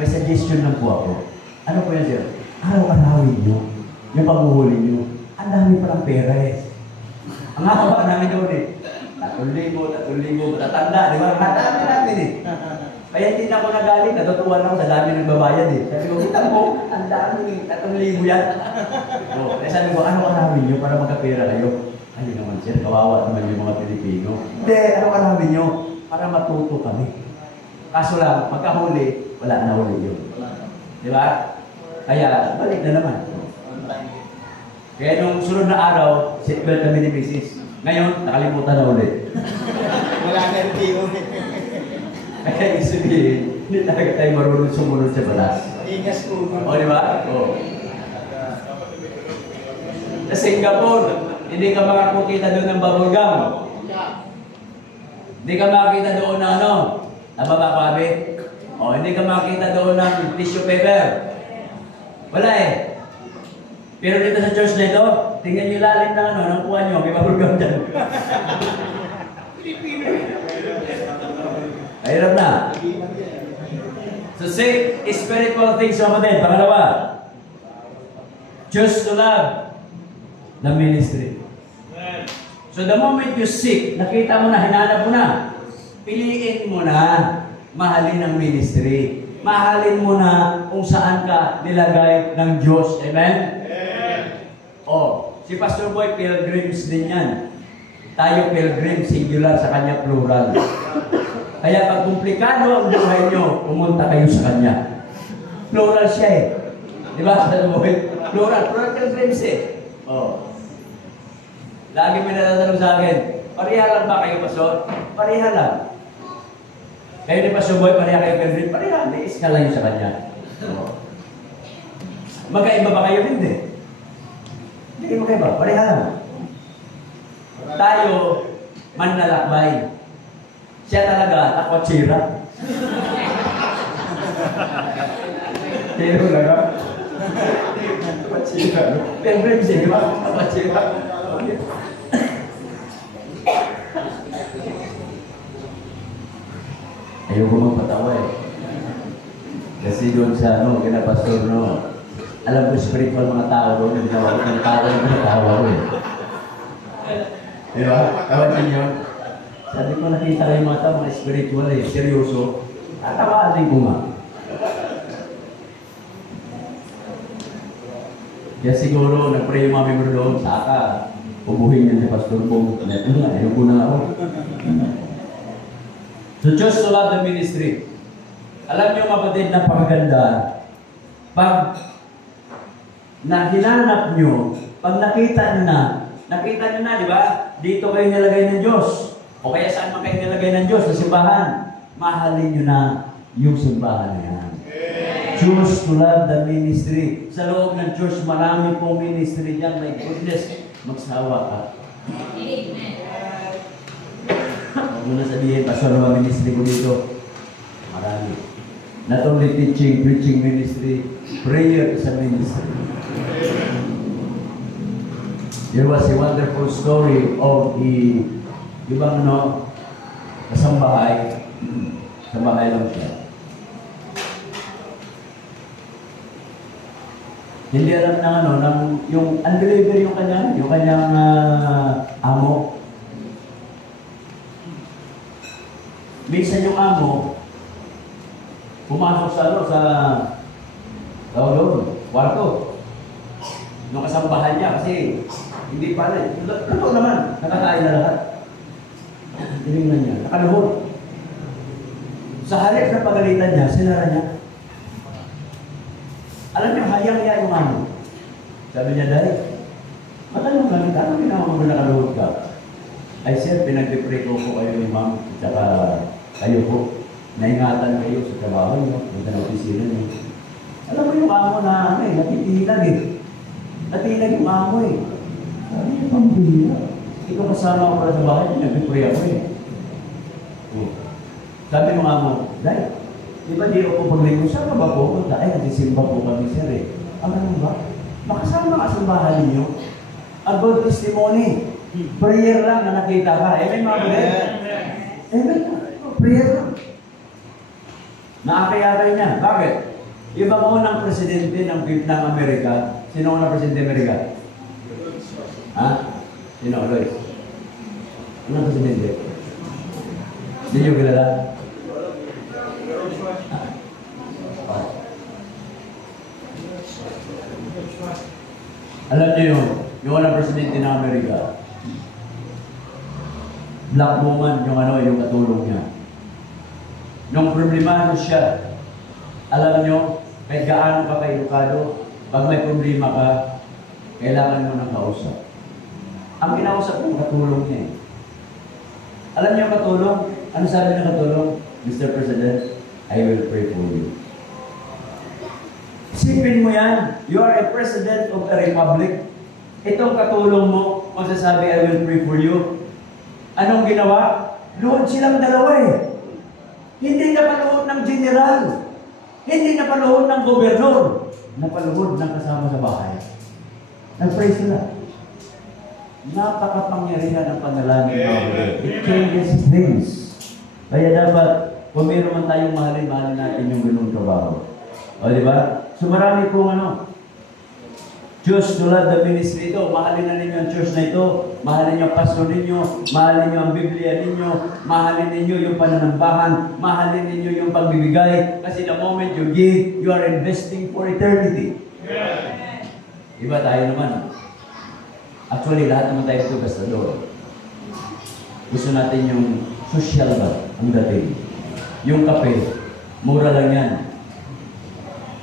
may suggestion lang po ako. Ano po yan, sir? Araw-arawin nyo. Yung paghuhuli nyo. Ang dami palang pera eh. Ang haba namin doon eh. 3,000, matatanda, di ba? Matanda namin eh. Kaya hindi na ako nagalit, natutuwan ako sa dami ng babayad eh. Sabi ko, kita mo, ang dami, 3,000 yan. Kaya sabi ko, araw-arawin nyo para magkapera kayo. Ayun naman, sir, kawawa naman yung mga Pilipino. Hindi, araw-arawin nyo para matuto kami. Kaso lang, pagkahuli, wala na huli yun. Di ba? Kaya, balik na naman. Kaya nung sunod na araw, seatbelt kami ni Mrs. Ngayon, nakalimutan na ulit. Wala na LTO. Kaya ibig sabihin, hindi talaga tayo marunong sumunod sa batas. Ingas po. O, di ba? O. Sa Singapore, hindi ka makakita doon ng bubble gum. Hindi ka makakita doon ng ano, nababakabi. O, hindi ka makakita doon ng tissue paper. Wala eh. Pero dito sa church na ito, tingnan niyo lalim ng ano, ng kuha niyo, may bubble gum dyan. Mahirap na. So say, spiritual things kapatid. Pangalawa, choose to love the ministry. So the moment you seek, nakita mo na, hinanap mo na, piliin mo na mahalin ang ministry. Mahalin mo na kung saan ka nilagay ng Diyos. Amen? Oh, si Pastor Boy, pilgrims din yan. Tayo pilgrim, singular, sa kanya plural. Kaya pag komplikado ang buhay nyo, pumunta kayo sa kanya. Plural siya eh. Di ba? Plural pilgrims eh. Oh. Lagi may natatanong sa akin, pareha lang ba kayo, Pastor? Pareha lang. Kayo ni Pastor Boy, pareha kayo pilgrim? Pareha, may iska lang yun sa kanya. Oh. Magkaiba ba kayo? Hindi. Hindi magkaiba, pareha lang. Tayo, manlalakbay. Siya talaga, takotsira. Pero lang ah. Takotsira. Pilgrim siya, di ba? Takotsira. Ayoko magpatawa eh. Kasi doon sa ano, kina Pastor no, alam ko spiritual mga tao doon, hindi na ako ng tao yung pinatawa ko eh. Di ba? Tawad ninyo. Sabi ko nakita kayo mga tao, mga spiritual eh, seryoso. Tatawaan ko nga. Kaya siguro, nag-pray yung mga member doon, saka, ubuhin niya si Pastor Bong. Ayun ko na ako. So, choose to love the ministry. Alam niyo kapatid, napakaganda. Pag hinanap niyo, pag nakita niyo na, di ba? Dito kayo nilagay ng Diyos. O kaya saan man kayo nilagay ng Diyos, sa simbahan. Mahalin niyo na yung simbahan na yan. Choose to love the ministry. Sa loob ng church, marami pong ministry dyan. My goodness, magsawa ka. Amen. Huwag mo na sabihin, Pastor, ang ministry ko dito. Marami. Not only teaching, preaching ministry, prayer is a ministry. There was a wonderful story of the ibang kasambahay. Kasambahay lang siya. Hindi alam ng yung unbeliever yung kanyang amo. Minsan yung amo, pumasok sa kwarto. Nung kasambahan niya kasi hindi pa rin. Luto naman, nakakain na lahat. Tinignan niya, nakaluhod. Sa halip na pagalitan niya, sinara niya. Alam niyo, hayang-haya yung amo. Sabi niya, Day, matanong lang, ano ginawa mo nakaluhod ka? Ay sir, pinag-depray ko kayo ni ma'am, at saka kayo po. Naingatan kayo sa trabaho niyo, sa opisina niyo. Alam mo yung amo na natitilag eh. Natilag yung amo eh. Sabi niya, pambira. Ikaw kasama ko pala sa bahay, nag-depray ako eh. Sabi ng amo, Day, di ba di ako pag-linggo? Saan ka ba po? Ay, nagsisimba po kami sir eh. Ano ba? Makasama ka sa bahay ninyo. A good testimony. Prayer lang na nakita ka. Amen, mga kapatid? Amen. Prayer lang. Naakay-akay niya. Bakit? Yung bang unang presidente ng Amerika, sino unang presidente ng Amerika? Ha? Sino? Lois? Unang presidente? Hindi nyo kilala? Alam niyo yung unang presidente ng Amerika, black woman yung katulong niya. Nung problemado siya, alam niyo, kahit gaano ka ka-edukado, pag may problema ka, kailangan mo ng kausap. Ang kinausap mo, katulong niya eh. Alam niyo katulong, Ano sabi ng katulong? Mr. President, I will pray for you. Isipin mo yan. You are a president of a republic. Itong katulong mo, magsasabi, I will pray for you. Anong ginawa? Luhod silang dalawa eh. Hindi na paluhod ng general. Hindi na paluhod ng gobernador. Napaluhod ng kasama sa bahay. Nag-pray sila. Napakapangyarihan ng panalangin. It changes things. Kaya dapat, kung meron man tayong mahalin natin yung ganung trabaho. O, di ba? So marami pong choose to love the ministry ito. Mahalin na ninyo ang church na ito. Mahalin niyo ang pastor ninyo. Mahalin niyo ang Biblia ninyo. Mahalin ninyo yung pananambahan. Mahalin ninyo yung pagbibigay. Kasi the moment you give, you are investing for eternity. Yeah. Iba tayo naman. Actually, lahat naman tayo ito gastador. Gusto natin yung social ba ang dating. Yung kape, mura lang yan.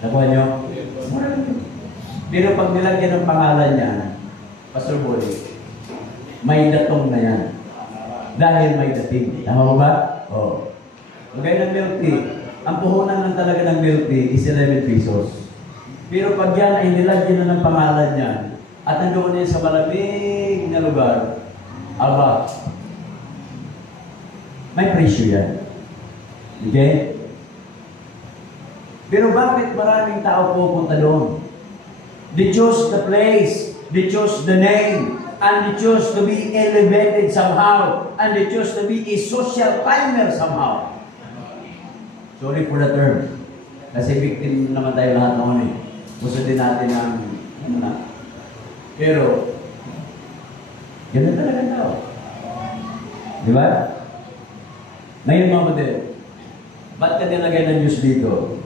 Nakuha nyo? Mura lang yan. Pero pag nilagyan ng pangalan niya, Pastor Boy, may datong na yan. Dahil may dating. Tama ba? Oo. Kagaya ng milk tea, ang puhunan lang talaga ng milk tea is 11 pesos. Pero pag yan ay nilagyan na ng pangalan niya, at nandoon niya sa malamig na lugar, aba, may presyo yan. Okay? Pero bakit maraming tao pupunta doon? They chose the place, they chose the name, and they chose to be elevated somehow, and they chose to be a social climber somehow. Sorry for the term. Kasi victim naman tayo lahat noon eh. Gusto din natin ang, pero, ganun talaga tao. Di ba? Ngayon mga model, ba't ka nilagay ng Diyos dito?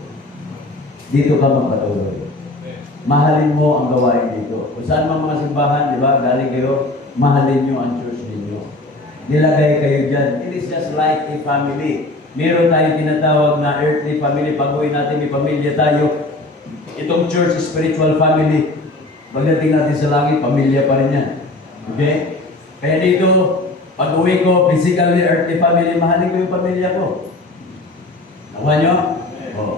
Dito ka magpatuloy. Mahalin mo ang gawain dito. Kung saan mga simbahan, di ba, galing kayo, mahalin nyo ang church ninyo. Nilagay kayo dyan. It is just like a family. Meron tayong tinatawag na earthly family. Pag-uwi natin, may pamilya tayo. Itong church, spiritual family. Pagdating natin sa langit, pamilya pa rin yan. Okay? Kaya dito, pag-uwi ko, physically, earthly family, mahalin ko yung pamilya ko. Nakuha nyo? Oo.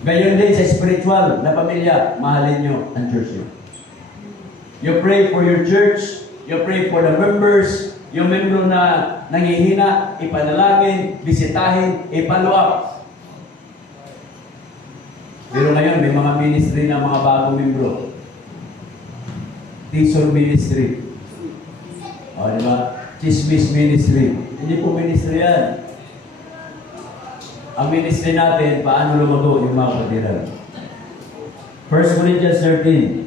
Gayon din sa spiritual na pamilya, mahalin nyo ang church nyo. You pray for your church, you pray for the members, yung membro na nangihina, ipanalangin, bisitahin, i-follow up. Pero ngayon, may mga ministry na mga bagong membro. Tison ministry. O, di ba? Chismis ministry. Hindi po ministry yan. Ang ministry natin, paano lumago yung mga kapatiran. 1 Corinthians 13.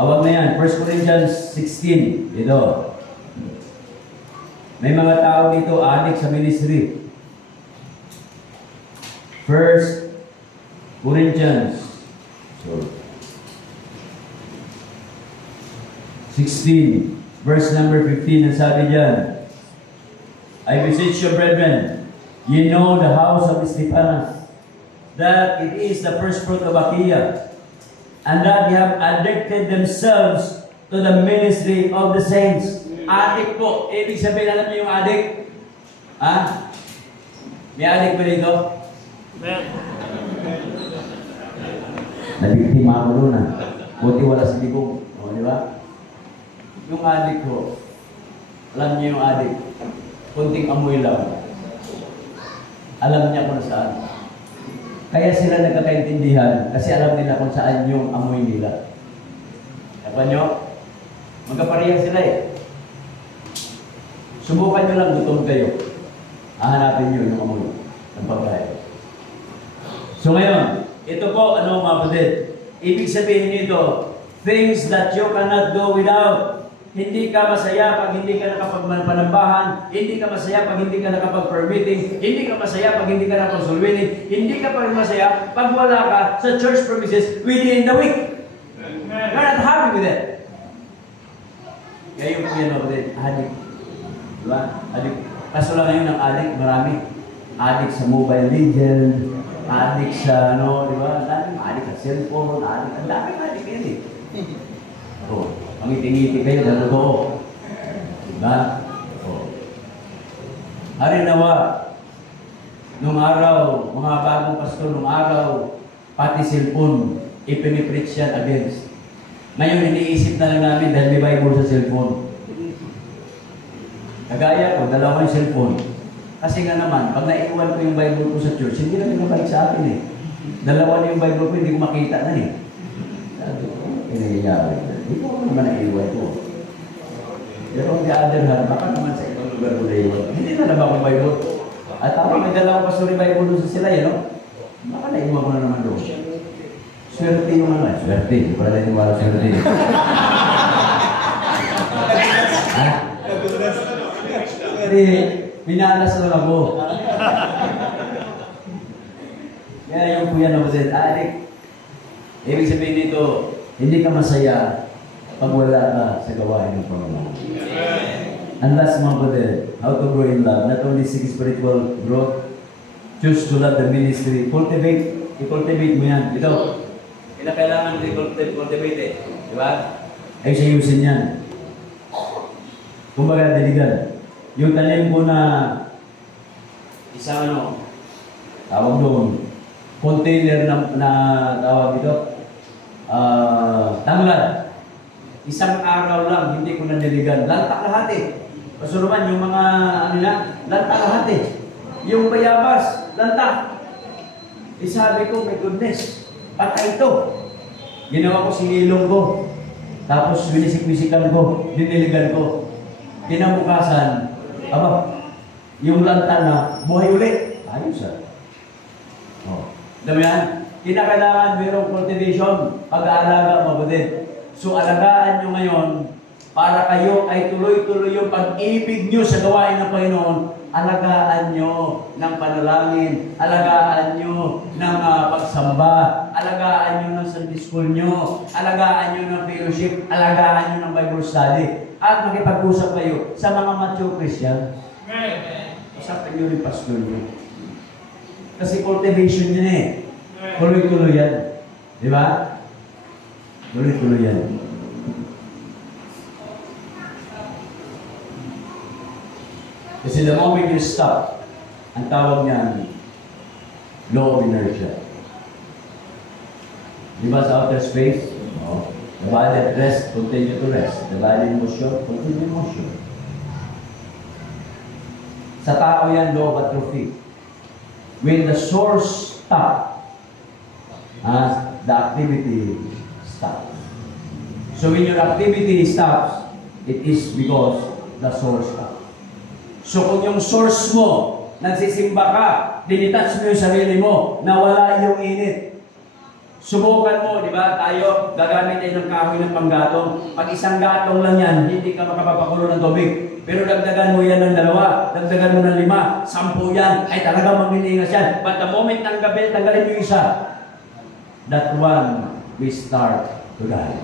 Awag na yan. 1 Corinthians 16. Ito. May mga tao dito, adik sa ministry. 1 Corinthians 16. Verse number 15. Ang sabi dyan, I beseech you, brethren, you know the house of Stephanas, that it is the first fruit of Achaia, and that they have addicted themselves to the ministry of the saints. Adik po. Ibig sabihin, alam niyo yung adik? Ha? May adik ba dito? Nabiktima ako doon ha. Buti wala si Digong. O, di ba? Yung adik ko, alam niyo yung adik? Kunting amoy lang. Alam niya kung saan. Kaya sila nagkakaintindihan kasi alam nila kung saan yung amoy nila. Kaya nyo? Magkapareha sila eh. Subukan nyo lang, gutom kayo. Hahanapin nyo yung amoy ng pagkain. So ngayon, ito po, ano mga kapatid? Ibig sabihin nito, things that you cannot do without. Hindi ka masaya pag hindi ka nakapagpanambahan, hindi ka masaya pag hindi ka nakapag-permitting, hindi ka masaya pag hindi ka nakapag-solving, hindi ka pa masaya pag wala ka sa church premises within the week. You're not happy with it. Kaya yung yan ako din, adik. Diba? Adik. Kaso lang ngayon ang adik, marami. Adik sa Mobile Legend, adik sa ano, di ba? Adik sa cellphone, adik. Ang daming adik yan eh. Oh. Ang ngiti-ngiti kayo, na totoo. Diba? Oh. Harinawa, nung araw, mga bagong pastor, nung araw, pati cellphone, ipinipreach yan against. Ngayon, iniisip na lang namin dahil may Bible sa cellphone. Kagaya ko, dalawa yung cellphone. Kasi nga naman, pag naiwan ko yung Bible ko sa church, hindi na pinabalik sa akin eh. Dalawa na yung Bible ko, hindi ko makita na eh. Sabi ko, inayayari. Hindi ko naman naiwan ko. Pero on the other hand, baka naman sa ibang lugar ko naiwan. Hindi na naman akong Bible. At tapos may dalawang pastor yung Bible doon sa sila, yan o. Baka naiwan ko na naman doon. Swerte yung ano eh. Swerte. Hindi pala natin wala swerte. Ha? Hindi. Pinalas lang ako. Kaya yung kuya na kasi, Adik, ibig sabihin nito, hindi ka masaya pag wala ka sa gawain ng Panginoon. And last mga brother, how to grow in love. Not only seek spiritual growth, choose to love the ministry. I-cultivate mo yan. Ito, kailangan i-cultivate eh. Di ba? Ay siya yusin yan. Kumbaga, diligan. Yung talim ko na isang ano, tawag doon, container na tawag ito, tanglad. Isang araw lang, hindi ko nadiligan. Lantak lahat eh. Pasuruman, yung mga, ano na, lantak lahat eh. Yung bayabas, lantak. Sabi ko, my goodness, patay ito. Ginawa ko, sinilong ko. Tapos, winisik-wisikan ko, diniligan ko. Kinabukasan, yung lanta na, buhay ulit. Ayos ah. Oh. Dami yan. Kinakailangan mayroong cultivation, pag-aalaga, mabuti. So, alagaan nyo ngayon, para kayo ay tuloy-tuloy yung pag-ibig nyo sa gawain ng Panginoon, alagaan nyo ng panalangin, alagaan nyo ng pagsamba, alagaan nyo ng Sunday school nyo, alagaan nyo ng fellowship, alagaan nyo ng Bible study, at makipag-usap kayo sa mga mature Christian. Usapin nyo rin pastor nyo. Kasi cultivation yun eh. Tuloy-tuloy yan. Di ba? Tuloy-tuloy yan. Kasi the moment you stop, ang tawag niyan, law of inertia. Di ba sa outer space? No. The body at rest, continue to rest. The body in motion, continue in motion. Sa tao yan, law of atrophy. When the source stops, the activity stops. So when your activity stops, it is because the source stops. So kung yung source mo, nagsisimba ka, dinitouch mo yung sarili mo, nawala yung init. Subukan mo, di ba? Tayo, gagamit tayo ng kahoy ng panggatong. Pag isang gatong lang yan, hindi ka makapapakulo ng tubig. Pero dagdagan mo yan ng 2, dagdagan mo ng 5, 10 yan, ay talaga magniningas yan. But the moment ng gabi, tanggalin mo yung isa, that one will start to die.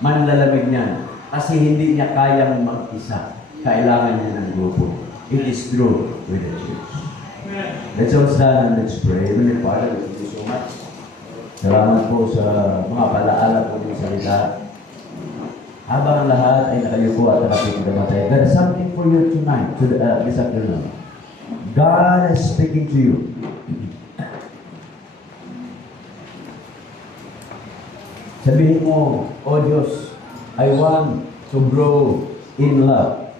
Manlalamig niyan. Kasi hindi niya kayang mag-isa. Kailangan niya ng grupo. It is true with the church. Let's all stand and let's pray. Heavenly Father, thank you so much. Salamat po sa mga palaala po ng salita. Habang ang lahat ay nakayuko at nakapagdamatay, there is something for you tonight, this afternoon. God is speaking to you. Sabihin mo, oh Diyos, I want to grow in love.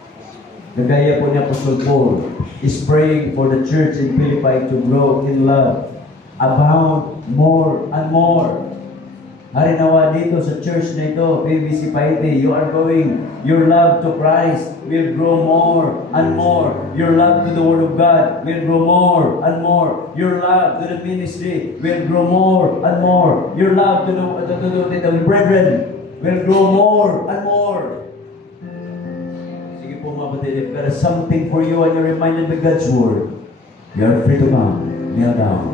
Kagaya po niya Apostol Paul is praying for the church in Philippi to grow in love, abound more and more. Harinawa dito sa church na ito, PBC Paite, you are growing. Your love to Christ will grow more and more. Your love to the Word of God will grow more and more. Your love to the ministry will grow more and more. Your love to the brethren will grow more and more. Sige po mga kapatid, if there is something for you and you're reminded by God's Word, you are free to come, kneel down,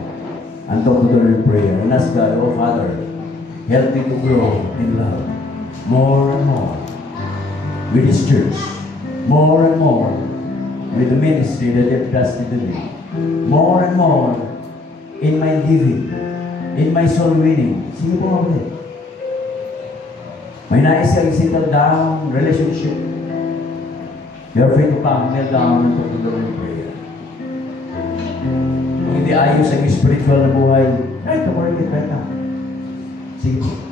and talk to the Lord in prayer, and ask God, oh Father, help me to grow in love more and more with this church, more and more with the ministry that you have trusted to me, more and more in my giving, in my soul winning. Sige po mga kapatid. May nais kang settle down relationship. You're free to come, kneel down, and talk to the Lord in prayer. Kung hindi ayos ang spiritual na buhay, try to work it right now. Sige po.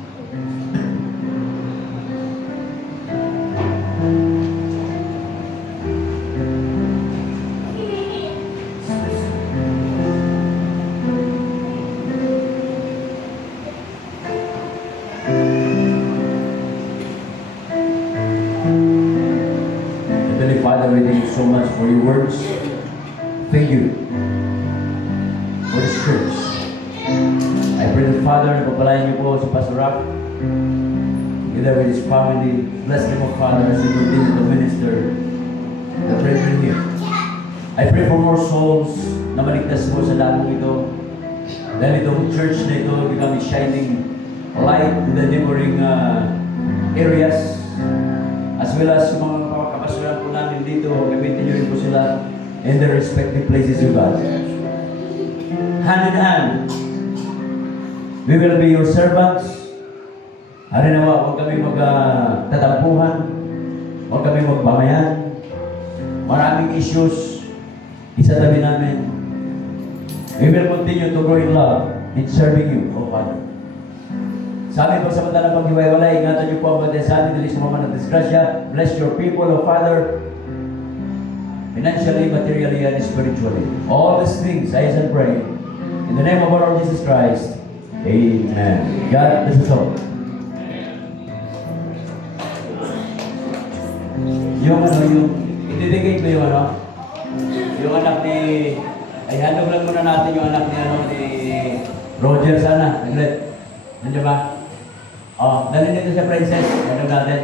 Heavenly Father, we thank you so much for your words. Thank you for this church. I pray that Father, pagpalain niyo po si Pastor Rock, together with his family. Bless them, O Father, as he continues to minister the brethren here. I pray for more souls na maligtas mo sa lalong ito. Dahil itong church na ito become a shining light to the neighboring areas, as well as yung mga kapasuran po namin dito. Gamitin niyo rin po sila in their respective places, O God. Hand in hand, we will be your servants. Harinawa, huwag kami magtatampuhan, huwag kami magbangayan. Maraming issues, isatabi namin. We will continue to grow in love in serving you, O Father. Sa amin, pagsamantalang paghiwalay, ingatan niyo po ang mga sa amin, dalis mga ng disgrasya. Bless your people, O Father, financially, materially, and spiritually. All these things, I ask and pray. In the name of our Lord Jesus Christ, Amen. God bless us all. Yung i-dedicate mo yung yung anak ni, ay handog lang muna natin yung anak ni Roger sana. Naglet. Nandiyan ba? Dali dito siya, Princess. Handog natin.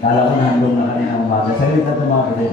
Kala ko nahandog na kanina umaga. Saglit na ito mga kapatid.